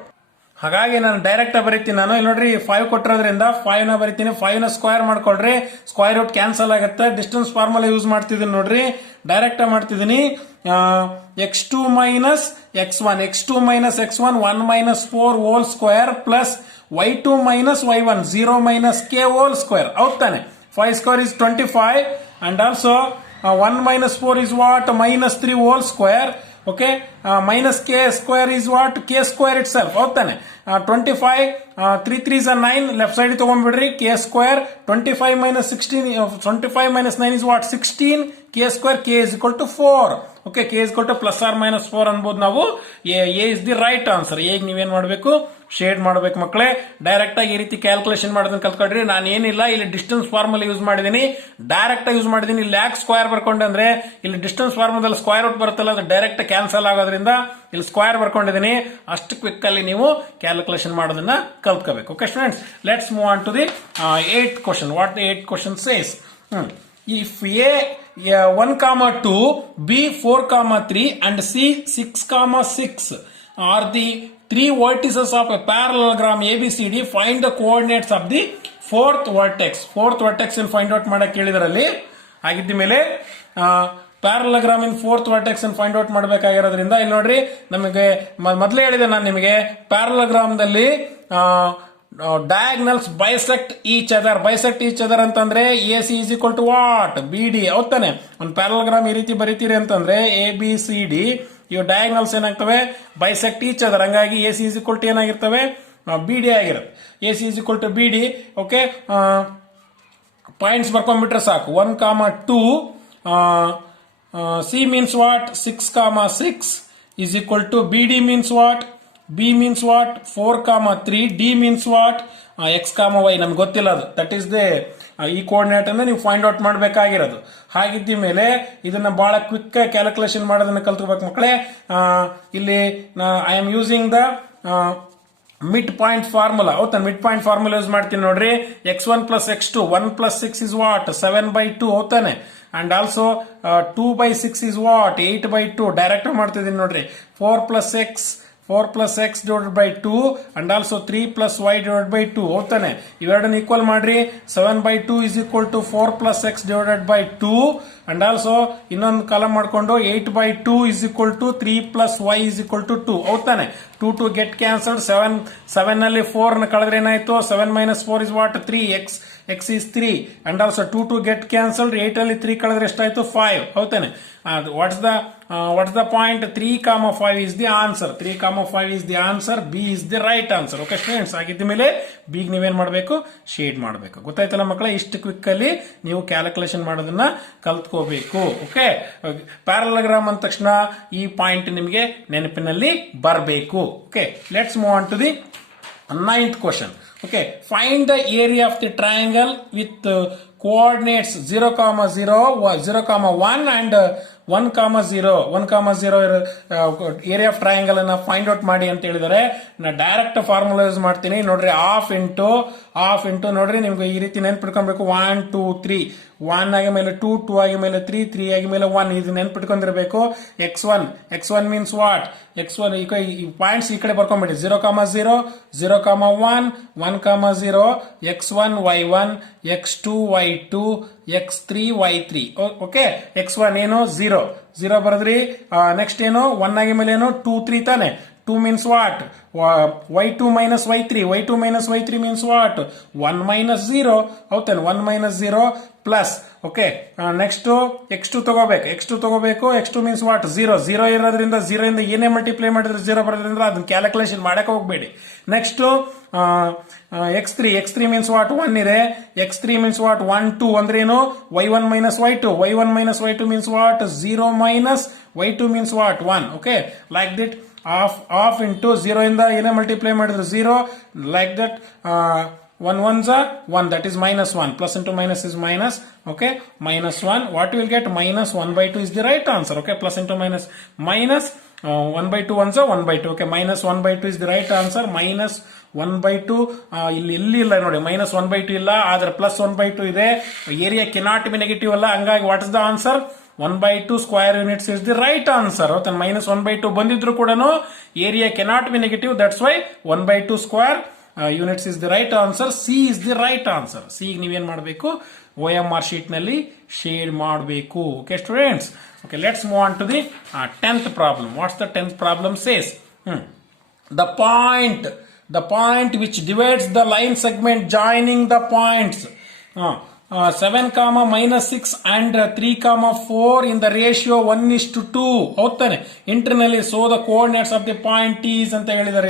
ಹಾಗಾಗಿ ನಾನು ಡೈರೆಕ್ಟ್ ಬರೀತೀನಿ. ನಾನು ಇಲ್ಲಿ ನೋಡ್ರಿ 5 ಕೊಟ್ಟಿರೋದ್ರಿಂದ 5 ನ ಬರೀತೀನಿ. 5 ನ ಸ್ಕ್ವೇರ್ ಮಾಡ್ಕೊಳ್ರಿ, ಸ್ಕ್ವೇರ್ ರೂಟ್ ಕ್ಯಾನ್ಸಲ್ ಆಗುತ್ತೆ. ಡಿಸ್ಟೆನ್ಸ್ ಫಾರ್ಮುಲಾ ಯೂಸ್ ಮಾಡ್ತಿದ್ದೀನಿ ನೋಡ್ರಿ, ಡೈರೆಕ್ಟ್ ಮಾಡ್ತಿದ್ದೀನಿ. x2 minus x1, x2 minus x1 1 minus 4 whole square plus y2 minus y1 0 minus k whole square. ಹೌದ್ ತಾನೆ? 5 square is 25 and also 1 minus 4 is what? Minus 3 whole square. Okay, minus k square is what? K square itself. ಹೌದ್ ತಾನೆ? 25 3 3s are 9, left side ತಗೊಂಡ್ಬಿಡ್ರಿ. k square 25 minus 16, 25 minus 9 is what? 16 k square. k is equal to 4. Okay, K is ಕೊಟ್ಟು plus R minus 4 ಅನ್ಬೋದು ನಾವು. A is the right answer. ಈಗ ನೀವೇನ್ ಮಾಡಬೇಕು? Shade ಮಾಡಬೇಕು ಮಕ್ಕಳೇ. ಡೈರೆಕ್ಟ್ ಆಗಿ ಈ ರೀತಿ ಕ್ಯಾಲ್ಕುಲೇಷನ್ ಮಾಡೋದನ್ನ ಕಲ್ತ್ಕೊಡ್ರಿ. ನಾನು ಏನಿಲ್ಲ, ಇಲ್ಲಿ ಡಿಸ್ಟೆನ್ಸ್ ಫಾರ್ಮುಲಾ ಯೂಸ್ ಮಾಡಿದೀನಿ, ಡೈರೆಕ್ಟ್ ಆಗಿ ಯೂಸ್ ಮಾಡಿದೀನಿ. ಇಲ್ಲಿ ಯಾಕೆ ಸ್ಕ್ವೇರ್ ಬರ್ಕೊಂಡೆ ಅಂದ್ರೆ ಇಲ್ಲಿ ಡಿಸ್ಟೆನ್ಸ್ ಫಾರ್ಮುಲಾದಲ್ಲಿ ಸ್ಕ್ವೇರ್ ರೂಟ್ ಬರುತ್ತಲ್ಲ, ಅದು ಡೈರೆಕ್ಟ್ ಕ್ಯಾನ್ಸಲ್ ಆಗೋದ್ರಿಂದ ಇಲ್ಲಿ ಸ್ಕ್ವೇರ್ ಬರ್ಕೊಂಡಿದ್ದೀನಿ. ಅಷ್ಟು ಕ್ವಿಕ್ ಅಲ್ಲಿ ನೀವು ಕ್ಯಾಲ್ಕುಲೇಷನ್ ಮಾಡೋದನ್ನ ಕಲ್ತ್ಕೋಬೇಕು. Okay students, let's move on to the 8th question. What the 8th question says? If A 1, 2, B 4, 3 and C 6, 6 are the 3 vertices of a parallelogram ABCD, find the coordinates of the 4th vertex. 4th vertex in find out ಮಾಡಕ್ಕೆ ಹೇಳಿದರಲ್ಲಿ ಆಗಿದ್ದ ಮೇಲೆ parallelogram ಇನ್ 4th vertex ಅನ್ನು find out ಮಾಡಬೇಕಾಗಿರೋದ್ರಿಂದ ಇಲ್ಲಿ ನೋಡ್ರಿ, ನಮಗೆ ಮೊದಲೇ ಹೇಳಿದೆ ನಾನು ನಿಮಗೆ, ಪ್ಯಾರಲೋಗ್ರಾಮ್ ದಲ್ಲಿ diagonals bisect each other ಅಂತಂದ್ರೆ AC is equal to what? BD. ಹೌದ್ ತಾನೆ? ಒಂದು ಪ್ಯಾರಲೋಗ್ರಾಮ್ ಈ ರೀತಿ ಬರೀತೀರಿ ಅಂತಂದ್ರೆ ABCD, ಇವು ಡಯಾಗ್ನಲ್ಸ್ ಏನಾಗ್ತವೆ? Bisect each other. ಹಂಗಾಗಿ AC is equal to ಏನಾಗಿರ್ತವೆ? BD ಆಗಿರುತ್ತೆ. AC is equal to BD. ಓಕೆ, ಪಾಯಿಂಟ್ಸ್ ಬರ್ಕೊಂಡ್ಬಿಟ್ರೆ ಸಾಕು. 1, 2 C means what? 6, 6 is equal to BD means what? B means what? 4, 3. D means what? X, Y. ನಮ್ಗೆ ಗೊತ್ತಿಲ್ಲ ಅದು. That is the ಈ coordinate ಅನ್ನು ನೀವು ಫೈಂಡ್ ಔಟ್ ಮಾಡಬೇಕಾಗಿರೋದು. ಹಾಗಿದ್ದ ಮೇಲೆ ಇದನ್ನ ಬಹಳ ಕ್ವಿಕ್ ಕ್ಯಾಲ್ಕುಲೇಷನ್ ಮಾಡೋದನ್ನ ಕಲ್ತ್ಕೋಬೇಕು ಮಕ್ಕಳೇ. ಇಲ್ಲಿ I am using the mid point formula. ಹೌದಾ? ಮಿಡ್ ಪಾಯಿಂಟ್ ಫಾರ್ಮುಲಾ ಯೂಸ್ ಮಾಡ್ತೀನಿ ನೋಡ್ರಿ. x1 plus x2, 1 plus 6 is what? 7/2. ಹೌದಾನೆ? And also 2/6 is what? 8/2. Direct ಮಾಡ್ತಿದ್ದೀನಿ ನೋಡ್ರಿ. 4 plus x divided by 2 and also 3 plus y divided by 2. ಹೌದಾನೆ? ಇವೆರಡನ್ನು equal ಮಾಡ್ರಿ. 7/2 is equal to 4 plus x divided by 2 and also ಇನ್ನೊಂದು column ಮಾಡ್ಕೊಂಡು 8/2 is equal to 3 plus y is equal to 2. ಹೌದಾನೆ? 2 get cancelled. 7 ನಲ್ಲಿ 4 ನ ಕಳೆದ್ರೆ ಏನಾಯ್ತು? 7 minus 4 is what? 3. x is 3 and also 2 get cancelled. 8 ಅಲ್ಲಿ 3 ಕಳೆದ್ರೆ ಎಷ್ಟಾಯ್ತು? 5. ಹೌದಾನೆ? What's the point? 3, 5 is the answer. 3, 5 is the answer. B is the right answer. Okay students, ಆಗಿದ್ದ ಮೇಲೆ B ಗೆ ನೀವೇನ್ ಮಾಡಬೇಕು? ಶೇಡ್ ಮಾಡಬೇಕು. ಗೊತ್ತಾಯ್ತಲ್ಲ ಮಕ್ಕಳೇ? ಇಷ್ಟು ಕ್ವಿಕ್ ಅಲ್ಲಿ ನೀವು ಕ್ಯಾಲ್ಕುಲೇಷನ್ ಮಾಡೋದನ್ನ ಕಲ್ತ್ಕೋಬೇಕು. ಓಕೆ, ಪ್ಯಾರಲೋಗ್ರಾಮ್ ಅಂದ ತಕ್ಷಣ ಈ ಪಾಯಿಂಟ್ ನಿಮಗೆ ನೆನಪಿನಲ್ಲಿ ಬರಬೇಕು. Okay, let's move on to the 9th question. Okay, find the area of the triangle with coordinates 0, 0, 1 and 1, 0 area of triangle ಅನ್ನ ಫೈಂಡ್ ಔಟ್ ಮಾಡಿ ಅಂತ ಹೇಳಿದರೆ, ನಾ ಡೈರೆಕ್ಟ್ ಫಾರ್ಮುಲಾ ಯೂಸ್ ಮಾಡ್ತೀನಿ ನೋಡ್ರಿ. ಹಾಫ್ ಇಂಟು ನೋಡ್ರಿ, ನಿಮ್ಗೆ ಈ ರೀತಿ ನೆನ್ಪಿಟ್ಕೊಬೇಕು. 1, 2, 3. 1 ಆಗಿ ಮೇಲೆ 2, 2 ಆಗಿ ಮೇಲೆ 3, 3 ಆಗಿ ಮೇಲೆ 1. ಇದು ನೆನ್ಪಿಟ್ಕೊಂಡಿರ್ಬೇಕು. x1 means what? x1 ಈ ಪಾಯಿಂಟ್ಸ್ ಈ ಕಡೆ ಬರ್ಕೊಂಡ್ಬಿಡಿ. 0, 0, 0, 1, 1, 0, x1, y1, x2, y2, x3, y3. Okay, x1 ಏನು? 0 ಬರದ್ರಿ. ನೆಕ್ಸ್ಟ್ ಏನು? 1 ಆಗಿ ಮೇಲೆ ಏನು? 2, 3 ತಾನೆ? 2 means what? y2 minus y3 means what? 1 minus 0. ಹೌದೇನು? 1 minus 0 plus. Okay, next x2 ತಗೋಬೇಕು. x2 means what? 0 ಇರೋದ್ರಿಂದ 0 ಇಂದ ಏನೇ ಮಲ್ಟಿಪ್ಲೈ ಮಾಡಿದ್ರೆ 0 ಬರೋದ್ರಿಂದ ಅದನ್ನ ಕ್ಯಾಲ್ಕುಲೇಷನ್ ಮಾಡಕ್ಕೆ ಹೋಗ್ಬೇಡಿ. Next x3 means what? 1 ಇದೆ. x3 means what? 1, 2 ಅಂದ್ರೆ ಏನು? y1 minus y2 means what? 0 minus y2 means what? 1. Okay, like that. Half into 0 ಇಂದ ಏನೇ ಮಲ್ಟಿಪ್ಲೈ ಮಾಡಿದ್ರೆ 0, like that. 1 1s are 1, that is minus 1. Plus into minus is minus. Okay, minus 1. What you will get? Minus 1/2 is the right answer. Okay, plus into minus 1/2 1s are 1/2. Okay, minus 1/2 is the right answer. Minus 1/2 ಇಲ್ಲಿ ಇಲ್ಲ ನೋಡಿ. minus 1/2 ಇಲ್ಲ, ಆದ್ರೆ plus 1/2 ಇದೆ. Area cannot be negative ಅಲ್ಲ. ಹಂಗಾಗಿ what is the answer? 1/2 square units is the right answer. -1/2 ಬಂದಿದ್ರು ಕೂಡ area cannot be negative, that's why 1/2 square units is the right answer. C is the right answer. C ನೀವೇನ್ ಮಾಡಬೇಕು, OMR sheet ನಲ್ಲಿ shade ಮಾಡಬೇಕು. Okay students, okay, let's move on to the 10th problem. What's the 10th problem says? The point which divides the line segment joining the points 7, -6 and 3, 4 in the ratio 1:2 ಹೌದಾನೆ. Internally so the coordinates of the point is ಅಂತ ಹೇಳಿದಾರೆ.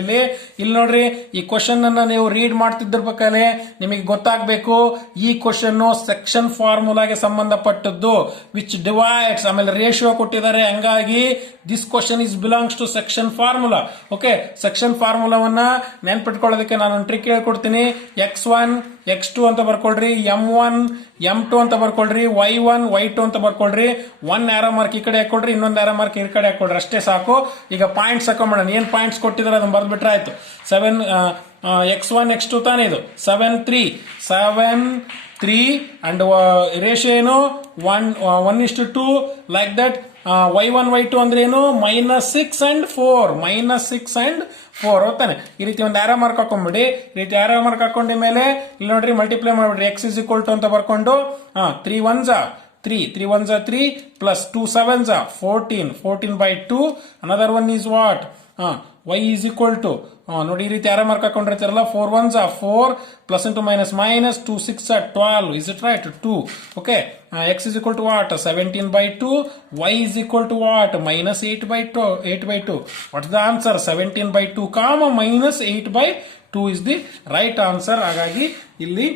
ಇಲ್ಲಿ ನೋಡ್ರಿ, ಈ question ಅನ್ನ ನೀವು read ಮಾಡ್ತಿದ್ದಿರ್ಬೇಕಾದ್ರೆ ನಿಮಗೆ ಗೊತ್ತಾಗಬೇಕು, ಈ ಕ್ವಶನ್ ಸೆಕ್ಷನ್ ಫಾರ್ಮುಲಾಗೆ ಸಂಬಂಧಪಟ್ಟದ್ದು. ವಿಚ್ ಡಿವೈಡ್ಸ್, ಆಮೇಲೆ ರೇಷಿಯೋ ಕೊಟ್ಟಿದ್ದಾರೆ, ಹಂಗಾಗಿ this question is belongs to section formula. ಓಕೆ, ಸೆಕ್ಷನ್ ಫಾರ್ಮುಲಾವನ್ನ ನೆನ್ಪಿಟ್ಕೊಳ್ಳೋದಕ್ಕೆ ನಾನು ಒಂದು ಟ್ರಿಕ್ ಹೇಳ್ಕೊಡ್ತೀನಿ. x1 x2 ಅಂತ ಬರ್ಕೊಳ್ರಿ, m1 m2 ಅಂತ ಬರ್ಕೊಳ್ರಿ, y1 y2 ಅಂತ ಬರ್ಕೊಳ್ರಿ. 1 ಆರೋ ಮಾರ್ಕ್ ಈ ಕಡೆ ಹಾಕೊಳ್ರಿ, ಇನ್ನೊಂದು ಆರೋ ಮಾರ್ಕ್ ಈ ಕಡೆ ಹಾಕೊಳ್ರಿ, ಅಷ್ಟೇ ಸಾಕು. ಈಗ ಪಾಯಿಂಟ್ಸ್ ಹಾಕೊಂಡ್ಬಿಡೋಣ. ಏನ್ ಪಾಯಿಂಟ್ಸ್ ಕೊಟ್ಟಿದ್ದಾರೆ ಅದನ್ನ ಬರ್ದ್ಬಿಟ್ರೆ ಆಯ್ತು. 7 x1 x2 ತಾನೇ ಇದು. 7 3 ಅಂಡ್ ರೇಷಿಯೋ ಏನು 1:2 ಲೈಕ್ ದಟ್. y1 y2 ಅಂದ್ರೆ ಏನು -6 and 4 ಹೋಗ್ತಾನೆ. ಈ ರೀತಿ ಒಂದು ಆರೋ ಮಾರ್ಕ್ ಹಾಕೊಂಡ್ಬಿಡಿ. ಈ ರೀತಿ ಆರೋ ಮಾರ್ಕ್ ಹಾಕೊಂಡ ಮೇಲೆ ಇಲ್ಲಿ ನೋಡ್ರಿ ಮಲ್ಟಿಪ್ಲೈ ಮಾಡ್ಬಿಡ್ರಿ. x ಇಸ್ ಈಕ್ವಲ್ ಟು ಅಂತ ಬರ್ಕೊಂಡು 3 1s 3 3 1s 3 plus 2 7s 14/2. Another one is what, y is equal to ನೋಡಿ ಈ ರೀತಿ ಆರೋ ಮಾರ್ಕ್ ಹಾಕೊಂಡಿರ್ತಾರಲ್ಲ, 4 1s 4 plus into minus 2 6 12. Is it right? 2. ಓಕೆ, x is equal to what? 17/2. y is equal to what? -8/2. What's the answer? 17/2, -8/2 is the right answer. ಹಾಗಾಗಿ ಇಲ್ಲಿ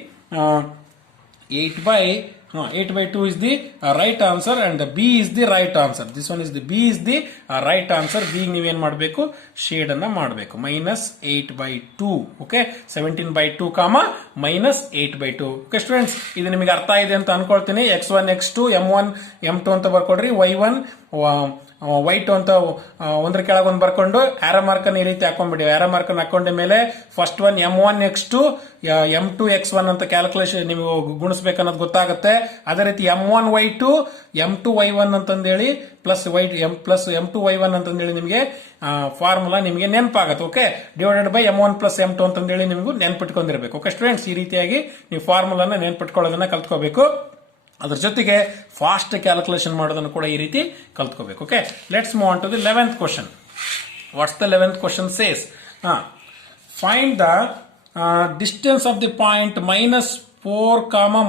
8/2 is the right answer and the B is the right answer. This one is the B is the right answer. B ನೀವೇನ್ ಮಾಡಬೇಕು, shade ಅನ್ನ ಮಾಡಬೇಕು. -8/2. Okay, 17/2, -8/2. Okay students, ಇದು ನಿಮಗೆ ಅರ್ಥ ಇದೆ ಅಂತ ಅನ್ಕೊಳ್ತೀನಿ. x1 x2 m1 m2 ಅಂತ ಬರ್ಕೊಡ್ರಿ, y1 y2 ಅಂತ ಒಂದ್ರ ಕೆಳಗೆ ಒಂದು ಬರ್ಕೊಂಡು ಆರೋ ಮಾರ್ಕ್ ಅನ್ನು ಈ ರೀತಿ ಹಾಕೊಂಡ್ಬಿಡಿ. ಆರೋ ಮಾರ್ಕ್ ಅನ್ನು ಹಾಕೊಂಡ ಮೇಲೆ first one m1 x2 m2 x1 ಅಂತ ಕ್ಯಾಲ್ಕುಲೇಷನ್ ನೀವು ಗುಣಿಸ್ಬೇಕನ್ನೋದು ಗೊತ್ತಾಗುತ್ತೆ. ಅದೇ ರೀತಿ m1 y2 m2 y1 ಅಂತಂದೇಳಿ ಪ್ಲಸ್ m2 y1 ಅಂತಂದೇಳಿ ನಿಮಗೆ ಫಾರ್ಮುಲಾ ನಿಮಗೆ ನೆನಪಾಗುತ್ತೆ. Okay, divided by m1 plus m2 ಅಂತಂದೇಳಿ ನಿಮಗೂ ನೆನ್ಪಿಟ್ಕೊಂಡಿರ್ಬೇಕು. ಓಕೆ ಸ್ಟೂಡೆಂಟ್ಸ್, ಈ ರೀತಿಯಾಗಿ ನೀವು ಫಾರ್ಮುಲಾನ ನೆನ್ಪಿಟ್ಕೊಳ್ಳೋದನ್ನ ಕಲ್ತ್ಕೋಬೇಕು. ಅದ್ರ ಜೊತೆಗೆ ಫಾಸ್ಟ್ ಕ್ಯಾಲ್ಕುಲೇಷನ್ ಮಾಡೋದನ್ನು ಕೂಡ ಈ ರೀತಿ ಕಲ್ತ್ಕೋಬೇಕು. Okay, let's move on to the 11th question. What's the 11th question says? Find the distance of the point -4,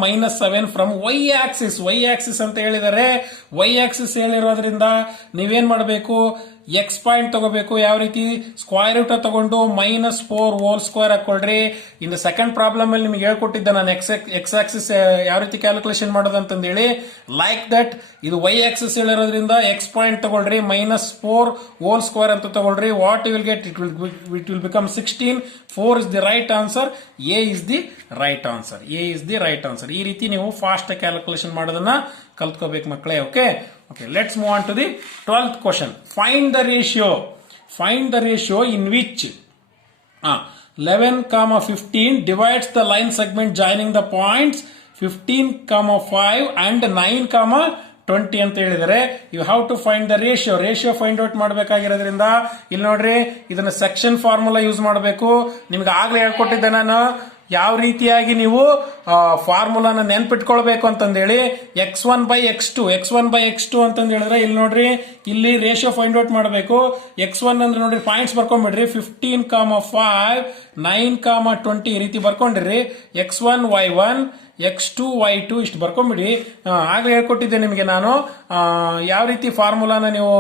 -7 from y axis. y axis ಅಂತ ಹೇಳಿದರೆ, y ಆಕ್ಸಿಸ್ ಹೇಳಿರೋದ್ರಿಂದ ನೀವೇನ್ ಮಾಡಬೇಕು, ಎಕ್ಸ್ ಪಾಯಿಂಟ್ ತಗೋಬೇಕು. ಯಾವ ರೀತಿ? ಸ್ಕ್ವೇರ್ ರೂಟ್ ತಗೊಂಡು -4 ಹೋಲ್ ಸ್ಕ್ವೇರ್ ಹಾಕೊಳ್ರಿ. In the second problem ಅಲ್ಲಿ ನಿಮ್ಗೆ ಹೇಳ್ಕೊಟ್ಟಿದ್ದೆ ನಾನು ಎಕ್ಸ್ ಆಕ್ಸಿಸ್ ಯಾವ ರೀತಿ ಕ್ಯಾಲ್ಕುಲೇಷನ್ ಮಾಡೋದು ಅಂತಂದೇಳಿ. ಲೈಕ್ ದಟ್ ಇದು y ಆಕ್ಸಿಸ್ ಹೇಳಿರೋದ್ರಿಂದ ಎಕ್ಸ್ ಪಾಯಿಂಟ್ ತಗೊಳ್ರಿ, -4 ಹೋಲ್ ಸ್ಕ್ವೇರ್ ಅಂತ ತಗೊಳ್ರಿ. What you will get? It will become 16. 4 is the right answer. A is the right answer. A is the right answer. ಈ ರೀತಿ ನೀವು ಫಾಸ್ಟ್ ಕ್ಯಾಲ್ಕುಲೇಷನ್ ಮಾಡೋದನ್ನ ಕಲ್ತ್ಕೋಬೇಕು ಮಕ್ಕಳೇ. Okay, let's move on to the 12th question. Find the ratio in which 11, 15 divides the line segment joining the points 15, 5 and 9, 20 ಅಂತ ಹೇಳಿದರೆ. You have to find the ratio find out ಮಾಡಬೇಕಾಗಿರೋದ್ರಿಂದ ಇಲ್ಲಿ ನೋಡ್ರಿ, ಇದನ್ನ section formula use ಮಾಡಬೇಕು. ನಿಮ್ಗೆ ಆಗ್ಲೇ ಹೇಳ್ಕೊಟ್ಟಿದ್ದೆ ನಾನು ಯಾವ ರೀತಿಯಾಗಿ ನೀವು ಫಾರ್ಮುಲಾನ ನೆನ್ಪಿಟ್ಕೊಳ್ಬೇಕು ಅಂತಂದೇಳಿ. x1/x2 ಅಂತಂದು ಹೇಳಿದ್ರೆ ಇಲ್ಲಿ ನೋಡ್ರಿ, ಇಲ್ಲಿ ರೇಷಿಯೋ ಫೈಂಡ್ ಔಟ್ ಮಾಡಬೇಕು. x1 ಅಂದ್ರೆ ನೋಡ್ರಿ ಪಾಯಿಂಟ್ಸ್ ಬರ್ಕೊಂಡ್ಬಿಡ್ರಿ, 15, 5, 9, 20 ಈ ರೀತಿ ಬರ್ಕೊಂಡಿರ್ರಿ. x1 y1 x2 y2 ಇಷ್ಟು ಬರ್ಕೊಂಡ್ಬಿಡಿ. ಆಗ್ಲೇ ಹೇಳ್ಕೊಟ್ಟಿದ್ದೆ ನಿಮಗೆ ನಾನು ಯಾವ ರೀತಿ ಫಾರ್ಮುಲಾನ ನೀವು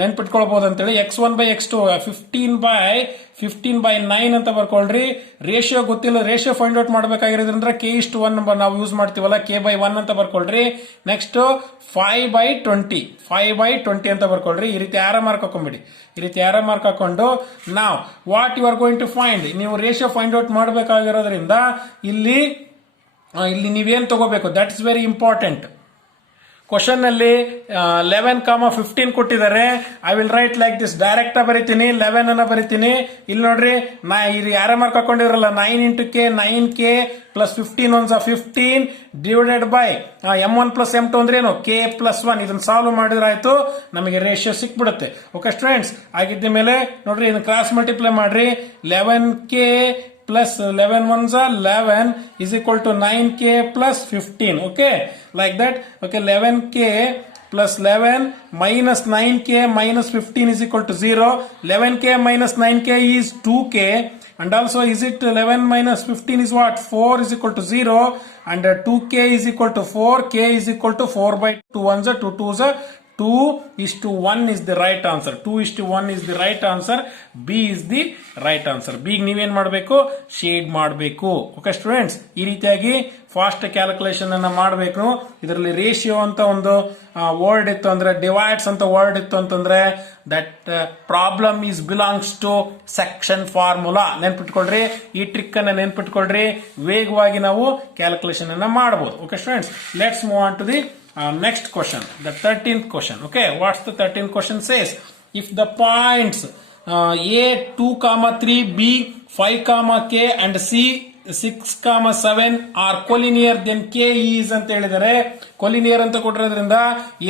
ನೆನ್ಪಿಟ್ಕೊಳ್ಬಹುದು ಅಂತೇಳಿ. x1/x2 15/9 ಅಂತ ಬರ್ಕೊಳ್ರಿ. ರೇಷಿಯೋ ಗೊತ್ತಿಲ್ಲ, ರೇಷಿಯೋ ಫೈಂಡ್ ಔಟ್ ಮಾಡಬೇಕಾಗಿರೋದ್ರಿಂದ k:1 ನಾವು ಯೂಸ್ ಮಾಡ್ತೀವಲ್ಲ, k/1 ಅಂತ ಬರ್ಕೊಳ್ರಿ. ನೆಕ್ಸ್ಟ್ 5/20 ಅಂತ ಬರ್ಕೊಳ್ರಿ. ಈ ರೀತಿ ಆರೋ ಮಾರ್ಕ್ ಹಾಕೊಂಡ್ಬಿಡಿ. ಈ ರೀತಿ ಆರೋ ಮಾರ್ಕ್ ಹಾಕೊಂಡು ನಾವು what you are going to find, ನೀವು ರೇಷಿಯೋ ಫೈಂಡ್ ಔಟ್ ಮಾಡಬೇಕಾಗಿರೋದ್ರಿಂದ ಇಲ್ಲಿ ನೀವೇನ್ ತಗೋಬೇಕು, that is very important. Question ಅಲ್ಲಿ 11,15 ಕೊಟ್ಟಿದ್ದಾರೆ. I will write like this. Direct ಬರಿತೀನಿ, 11 ಅನ್ನ ಬರಿತೀನಿ. ಇಲ್ಲಿ ನೋಡ್ರಿ, ಇಲ್ಲಿ ಯಾರ ಮಾರ್ಕ್ ಹಾಕೊಂಡಿರಲ್ಲ, 9 into k, 9k plus 15 ones are 15 divided by m1 plus m2 ಅಂದ್ರೆ ಏನು, k plus 1. ಇದನ್ನ ಸಾಲ್ವ್ ಮಾಡಿದ್ರೆ ಆಯ್ತು, ನಮಗೆ ರೇಷಿಯೋ ಸಿಕ್ಬಿಡುತ್ತೆ. ಓಕೆ ಸ್ಟೂಡೆಂಟ್ಸ್, ಆಗಿದ್ದ ಮೇಲೆ ನೋಡ್ರಿ, ಇದನ್ನ ಕ್ರಾಸ್ ಮಲ್ಟಿಪ್ಲೈ ಮಾಡ್ರಿ. 11k plus 11 ones are 11 is equal to 9k plus 15. Okay, like that. Okay, 11k plus 11 minus 9k minus 15 is equal to 0. 11k minus 9k is 2k, and also is it 11 minus 15 is what? 4 is equal to 0, and 2k is equal to 4, k is equal to 4 by 2 ones are 2 2s are 2:1 is the right answer. 2:1 is the right answer. B is the right answer. B ನೀವೇನ್ ಮಾಡಬೇಕು, shade ಮಾಡಬೇಕು. Okay students, ಈ ರೀತಿಯಾಗಿ fast calculation ಅನ್ನ ಮಾಡಬೇಕು. ಇದರಲ್ಲಿ ratio ಅಂತ ಒಂದು ವರ್ಡ್ ಇತ್ತು ಅಂದ್ರೆ, ಡಿವೈಡ್ಸ್ ಅಂತ ವರ್ಡ್ ಇತ್ತು ಅಂತಂದ್ರೆ, that problem is belongs to section formula. ನೆನ್ಪಿಟ್ಕೊಳ್ರಿ, ಈ ಟ್ರಿಕ್ ಅನ್ನ ನೆನ್ಪಿಟ್ಕೊಳ್ರಿ. ವೇಗವಾಗಿ ನಾವು ಕ್ಯಾಲ್ಕುಲೇಷನ್ ಅನ್ನ ಮಾಡಬಹುದು. Okay students, let's move on to the next question, the 13th question. Okay, what's the 13th question says? If the points A 2,3, B 5, K and C 6,7 are collinear, then K is ಅಂತ ಹೇಳಿದರೆ, collinear ಅಂತ ಕೊಟ್ಟಿರೋದ್ರಿಂದ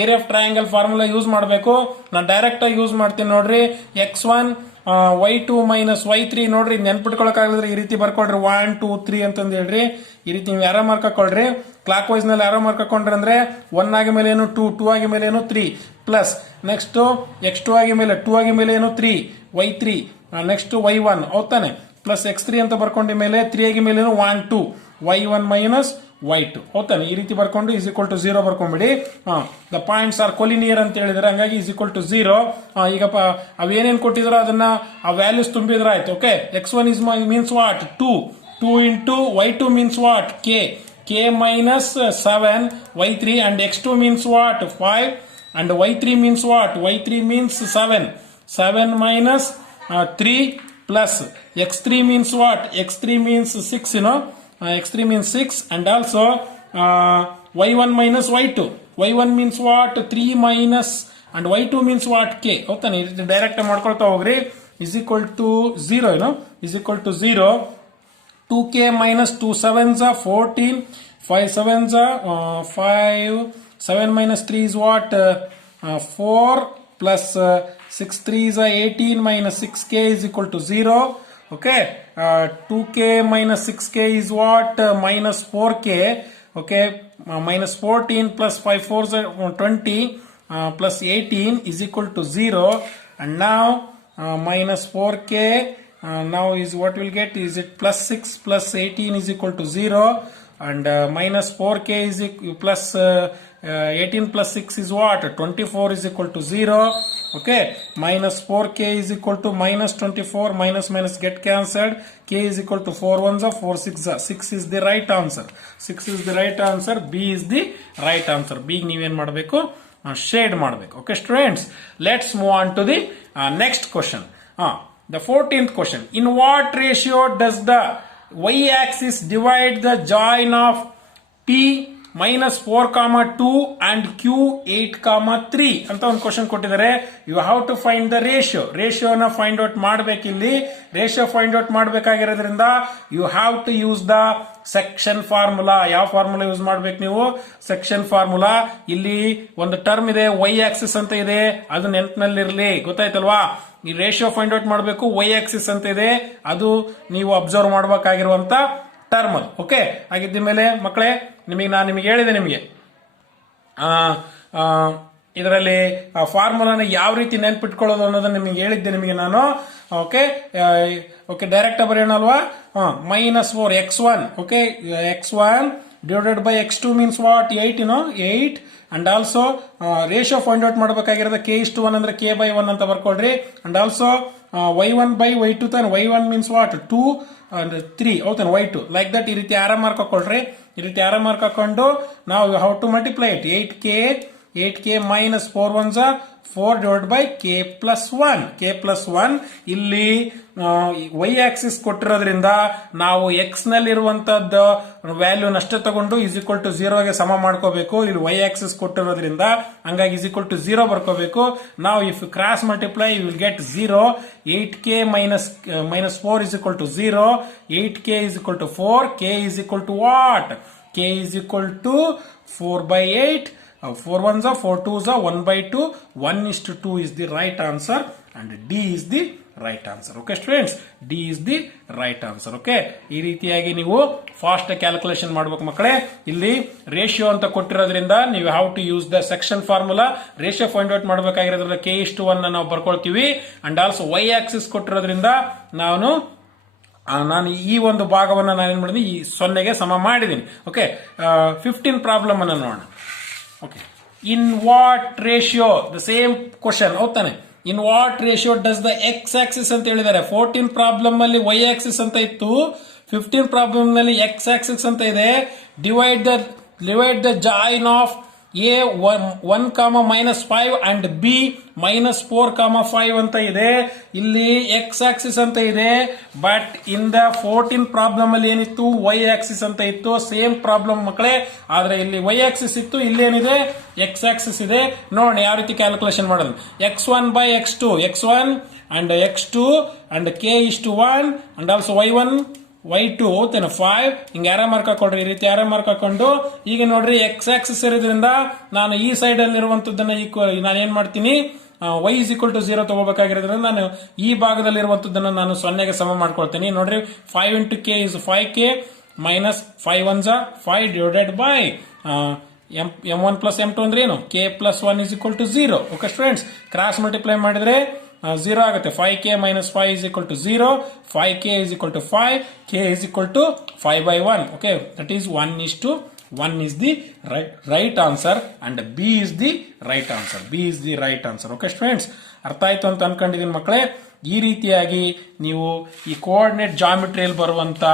area of triangle formula use ಮಾಡಬೇಕು. ನಾನು direct ಆಗಿ use ಮಾಡ್ತೀನಿ ನೋಡ್ರಿ. x1 y2 minus y3 ನೋಡ್ರಿ, ನೆನ್ಪಿಟ್ಕೊಳಕಾಗಲಿದ್ರೆ ಈ ರೀತಿ ಬರ್ಕೊಳ್ರಿ, 1 2 3 ಅಂತಂದು ಹೇಳ್ರಿ. ಈ ರೀತಿ ನೀವು ಯಾರೋ ಮಾರ್ಕ್ ಹಾಕೊಳ್ರಿ. ಕ್ಲಾಕ್ ವೈಸ್ ನಲ್ಲಿ ಯಾರೋ ಮಾರ್ಕ್ ಹಾಕೊಂಡ್ರಿ ಅಂದ್ರೆ 1 ಆಗಿ ಮೇಲೆ ಏನು 2, 2 ಆಗಿ ಮೇಲೆ ಏನು 3 ಪ್ಲಸ್ ನೆಕ್ಸ್ಟ್ x2 ಆಗಿ ಮೇಲೆ 2 ಆಗಿ ಮೇಲೆ ಏನು 3 y3 next y1 ಹೌದಾನೆ, plus x3 ಅಂತ ಬರ್ಕೊಂಡ ಮೇಲೆ 3 ಆಗಿ ಮೇಲೆ ಏನು 1 2 y1 ಮೈನಸ್ y2 ಹೌದಾನೆ. ಈ ರೀತಿ ಬರ್ಕೊಂಡು ಇಸ್ ಈಕ್ವಲ್ ಟು 0 ಬರ್ಕೊಂಡ್ಬಿಡಿ. ದ ಪಾಯಿಂಟ್ಸ್ ಆರ್ ಕೊಲಿನಿಯರ್ ಅಂತ ಹೇಳಿದ್ರೆ, ಹಂಗಾಗಿ ಇಸ್ ಈಕ್ವಲ್ ಟು 0. ಈಗ ಅವೇನೇನ್ ಕೊಟ್ಟಿದ್ರು ಅದನ್ನ ಆ ವ್ಯಾಲ್ಯೂಸ್ ತುಂಬಿದ್ರೆ ಆಯ್ತು. Okay, x1 is means what? 2 into y2 means what? k minus 7 y3, and x2 means what? 5, and y3 means what? y3 means 7 minus 3 plus x3 means what? x3 means 6, you know, x3 means 6, and also y1 minus y2. y1 means what? 3 minus, and y2 means what? k. ಹೌದಾನೆ, direct ಮಾಡ್ಕೊಳ್ತಾ ಹೋಗ್ರಿ. is equal to 0, you know, is equal to 0. 2k minus 2 7s are 14, 5 7s are 5, 7 minus 3 is what? 4 plus 6 3s are 18 minus 6k is equal to 0. Okay, 2k minus 6k is what? Minus 4k. Okay, minus 14 plus 5 4s are 20 plus 18 is equal to 0. And now minus 4k, now is what we'll get, is it plus 6 plus 18 is equal to 0, and minus 4k is plus 18 plus 6 is what? 24 is equal to 0. Okay, minus 4k is equal to minus 24, minus get cancelled, k is equal to 4 ones are 4 6 are 6 is the right answer. 6 is the right answer. B is the right answer. B ನೀವೇನ್ ಮಾಡಬೇಕು, shade ಮಾಡಬೇಕು. Okay students, let's move on to the next question. The 14th question. In what ratio does the y-axis divide the join of P minus 4, 2 and Q 8, 3 ಅಂತ ಒಂದು question ಕೊಟ್ಟಿದ್ದಾರೆ. You have to find the ratio. ರೇಷಿಯೋನ find out ಮಾಡಬೇಕಿಲ್ಲಿ. Ratio find out ಮಾಡಬೇಕಾಗಿರೋದ್ರಿಂದ you have to use the section formula. ಯಾವ formula use ಮಾಡ್ಬೇಕು ನೀವು? Section formula. ಇಲ್ಲಿ ಒಂದು ಟರ್ಮ್ ಇದೆ, ವೈ ಆಕ್ಸಿಸ್ ಅಂತ ಇದೆ, ಅದು ನೆನಪಿನಲ್ಲಿರಲಿ. ಗೊತ್ತಾಯ್ತಲ್ವಾ? ಈ ರೇಷಿಯೋ ಫೈಂಡ್ ಔಟ್ ಮಾಡಬೇಕು. ವೈ ಆಕ್ಸಿಸ್ ಅಂತ ಇದೆ, ಅದು ನೀವು ಅಬ್ಸರ್ವ್ ಮಾಡಬೇಕಾಗಿರುವಂತ ಟರ್ಮ್ ಅದು. ಓಕೆ, ಹಾಗಿದ್ದ ಮೇಲೆ ಮಕ್ಕಳೇ, ನಾನು ನಿಮಗೆ ಹೇಳಿದೆ, ನಿಮಗೆ ಇದರಲ್ಲಿ ಫಾರ್ಮುಲಾನ ಯಾವ ರೀತಿ ನೆನ್ಪಿಟ್ಕೊಳ್ಳೋದು ಅನ್ನೋದನ್ನ ನಿಮಗೆ ಹೇಳಿದ್ದೆ ನಿಮಗೆ ನಾನು. ಓಕೆ ಓಕೆ, ಡೈರೆಕ್ಟ್ ಬರೆಯೋಣ ಅಲ್ವಾ? -4 x1. Okay, x1 divided by x2 means what? 8, 8. And also ratio find out ಮಾಡಬೇಕಾಗಿರೋದು k:1 ಅಂದ್ರೆ k/1 ಅಂತ ಬರ್ಕೊಳ್ರಿ. And also y1 by y2 ತಾನೆ. y1 means what? 2 and 3 ಹೌದಾನೆ, y2 like that. ಈ ರೀತಿ ಆರ ಮಾರ್ಕ್ ಹಾಕೊಳ್ರಿ. ಈ ರೀತಿ ಆರ ಮಾರ್ಕ್ ಹಾಕೊಂಡು ನಾವು how to multiply it. 8k 8k minus 4 ones are 4 divided by k plus 1. k plus 1 ಇಲ್ಲಿ y ಆಕ್ಸಿಸ್ ಕೊಟ್ಟಿರೋದ್ರಿಂದ ನಾವು x ನಲ್ಲಿರುವಂತದ್ದು ವ್ಯಾಲ್ಯೂನಷ್ಟೇ ತಗೊಂಡು is equal to 0 ಗೆ ಸಮ ಮಾಡ್ಕೋಬೇಕು. ಇಲ್ಲಿ y ಆಕ್ಸಿಸ್ ಕೊಟ್ಟಿರೋದ್ರಿಂದ ಹಂಗಾಗಿ is equal to 0 ಬರ್ಕೋಬೇಕು. ನಾವು if you cross multiply you will get 0. 8k minus 4 is equal to 0. 8k is equal to 4. k is equal to what? k is equal to 4 by 8. 4 ones are 4 twos are 1 by 2. 1:2 is the right answer and D is the right answer. Okay students, D is the right answer. Okay, ಈ ರೀತಿಯಾಗಿ ನೀವು fast calculation ಮಾಡಬೇಕು ಮಕ್ಕಳೇ. ಇಲ್ಲಿ ratio ಅಂತ ಕೊಟ್ಟಿರೋದ್ರಿಂದ ನೀವು how to use the section formula. Ratio find out ಮಾಡಬೇಕಾಗಿರೋದ್ರಿಂದ k:1 ನಾವು ಬರ್ಕೊಳ್ತೀವಿ. ಅಂಡ್ ಆಲ್ಸೋ y ಆಕ್ಸಿಸ್ ಕೊಟ್ಟಿರೋದ್ರಿಂದ ನಾನು ಈ ಒಂದು ಭಾಗವನ್ನು ನಾನೇನ್ ಮಾಡಿದೀನಿ, ಈ 0ಗೆ ಸಮ ಮಾಡಿದ್ದೀನಿ. ಓಕೆ, 15 ಪ್ರಾಬ್ಲಮ್ ಅನ್ನು ನೋಡೋಣ. Okay, in what ratio, the same question ಹೌದಾನೆ. In what ratio does the x axis ಅಂತ ಹೇಳಿದ್ದಾರೆ. 14 ಪ್ರಾಬ್ಲಮ್ ಅಲ್ಲಿ ವೈ ಆಕ್ಸಿಸ್ ಅಂತ ಇತ್ತು, 15 ಪ್ರಾಬ್ಲಮ್ ನಲ್ಲಿ ಎಕ್ಸ್ ಆಕ್ಸಿಸ್ ಅಂತ ಇದೆ. Divide the join of A 1, -5 and B -4, 5 ಅಂತ ಇದೆ. ಇಲ್ಲಿ ಎಕ್ಸ್ ಆಕ್ಸಿಸ್ ಅಂತ ಇದೆ. ಬಟ್ ಇನ್ ದ 14 ಪ್ರಾಬ್ಲಮ್ ಅಲ್ಲಿ ಏನಿತ್ತು, ವೈ ಆಕ್ಸಿಸ್ ಅಂತ ಇತ್ತು. ಸೇಮ್ ಪ್ರಾಬ್ಲಮ್ ಮಕ್ಕಳೇ, ಆದ್ರೆ ಇಲ್ಲಿ ವೈ ಆಕ್ಸಿಸ್ ಇತ್ತು, ಇಲ್ಲಿ ಏನಿದೆ ಎಕ್ಸ್ ಆಕ್ಸಿಸ್ ಇದೆ. ನೋಡಿ ಯಾವ ರೀತಿ ಕ್ಯಾಲ್ಕುಲೇಷನ್ ಮಾಡೋದು. x1 by x2, x1 and x2 and k:1 and also y1 y2 ಓದ್ತೇನೆ 5. ಹಿಂಗೆ ಆರ ಮಾರ್ಕ್ ಹಾಕೊಳ್ರಿ, ಈ ರೀತಿ ಆರ ಮಾರ್ಕ್ ಹಾಕೊಂಡು ಈಗ ನೋಡ್ರಿ ಎಕ್ಸ್ ಆಕ್ಸಿಸ್ ಇರೋದ್ರಿಂದ ನಾನು ಈ ಸೈಡ್ ಅಲ್ಲಿ ಇರುವಂತದ್ದನ್ನ ನಾನು ಏನ್ ಮಾಡ್ತೀನಿ, y is equal to 0 ತಗೋಬೇಕಾಗಿರೋದ್ರಿಂದ ನಾನು ಈ ಭಾಗದಲ್ಲಿ ಇರುವಂತದ್ದನ್ನ ನಾನು 0ಗೆ ಸಮ ಮಾಡ್ಕೊಳ್ತೀನಿ. ನೋಡ್ರಿ 5 into k is 5k minus 5 ones are 5 divided by m1 plus m2 ಅಂದ್ರೆ ಏನು, k plus 1 is equal to 0. Okay students, cross multiply ಮಾಡಿದ್ರೆ 0 ಆಗುತ್ತೆ. 5k minus 5 is equal to 0. 5k is equal to 5. k is equal to 5 by 1. Okay, that is 1:1 is the right answer and B is the right answer. B is the right answer. Okay students, ಅರ್ಥ ಆಯ್ತು ಅಂತ ಅನ್ಕೊಂಡಿದ್ದೀನಿ ಮಕ್ಕಳೇ. ಈ ರೀತಿಯಾಗಿ ನೀವು ಈ coordinate ಜಾಮಿಟ್ರಿಯಲ್ಲಿ ಬರುವಂತ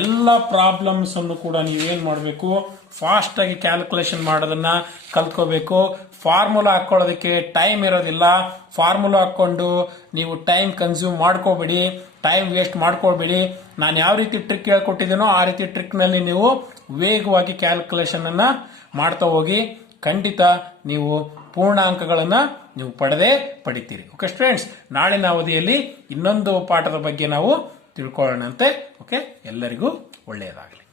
ಎಲ್ಲ ಪ್ರಾಬ್ಲಮ್ಸ್ ಅನ್ನು ಕೂಡ ನೀವೇನ್ ಮಾಡಬೇಕು, ಫಾಸ್ಟ್ ಆಗಿ ಕ್ಯಾಲ್ಕುಲೇಷನ್ ಮಾಡೋದನ್ನ ಕಲ್ತ್ಕೋಬೇಕು. ಫಾರ್ಮುಲಾ ಹಾಕೊಳ್ಳೋದಕ್ಕೆ ಟೈಮ್ ಇರೋದಿಲ್ಲ. ಫಾರ್ಮುಲಾ ಹಾಕೊಂಡು ನೀವು ಟೈಮ್ ಕನ್ಸ್ಯೂಮ್ ಮಾಡ್ಕೋಬೇಡಿ, ಟೈಮ್ ವೇಸ್ಟ್ ಮಾಡ್ಕೋಬೇಡಿ. ನಾನು ಯಾವ ರೀತಿ ಟ್ರಿಕ್ ಹೇಳ್ಕೊಟ್ಟಿದ್ದೀನೋ ಆ ರೀತಿ ಟ್ರಿಕ್ ನಲ್ಲಿ ನೀವು ವೇಗವಾಗಿ ಕ್ಯಾಲ್ಕುಲೇಷನ್ ಅನ್ನ ಮಾಡ್ತಾ ಹೋಗಿ. ಖಂಡಿತ ನೀವು ಪೂರ್ಣಾಂಕಗಳನ್ನ ನೀವು ಪಡಿತೀರಿ. ಓಕೆ ಸ್ಟೂಡೆಂಟ್ಸ್, ನಾಳಿನ ಅವಧಿಯಲ್ಲಿ ಇನ್ನೊಂದು ಪಾಠದ ಬಗ್ಗೆ ನಾವು ತಿಳ್ಕೊಳ್ಳೋಣಂತೆ. ಓಕೆ, ಎಲ್ಲರಿಗೂ ಒಳ್ಳೆಯದಾಗಲಿ.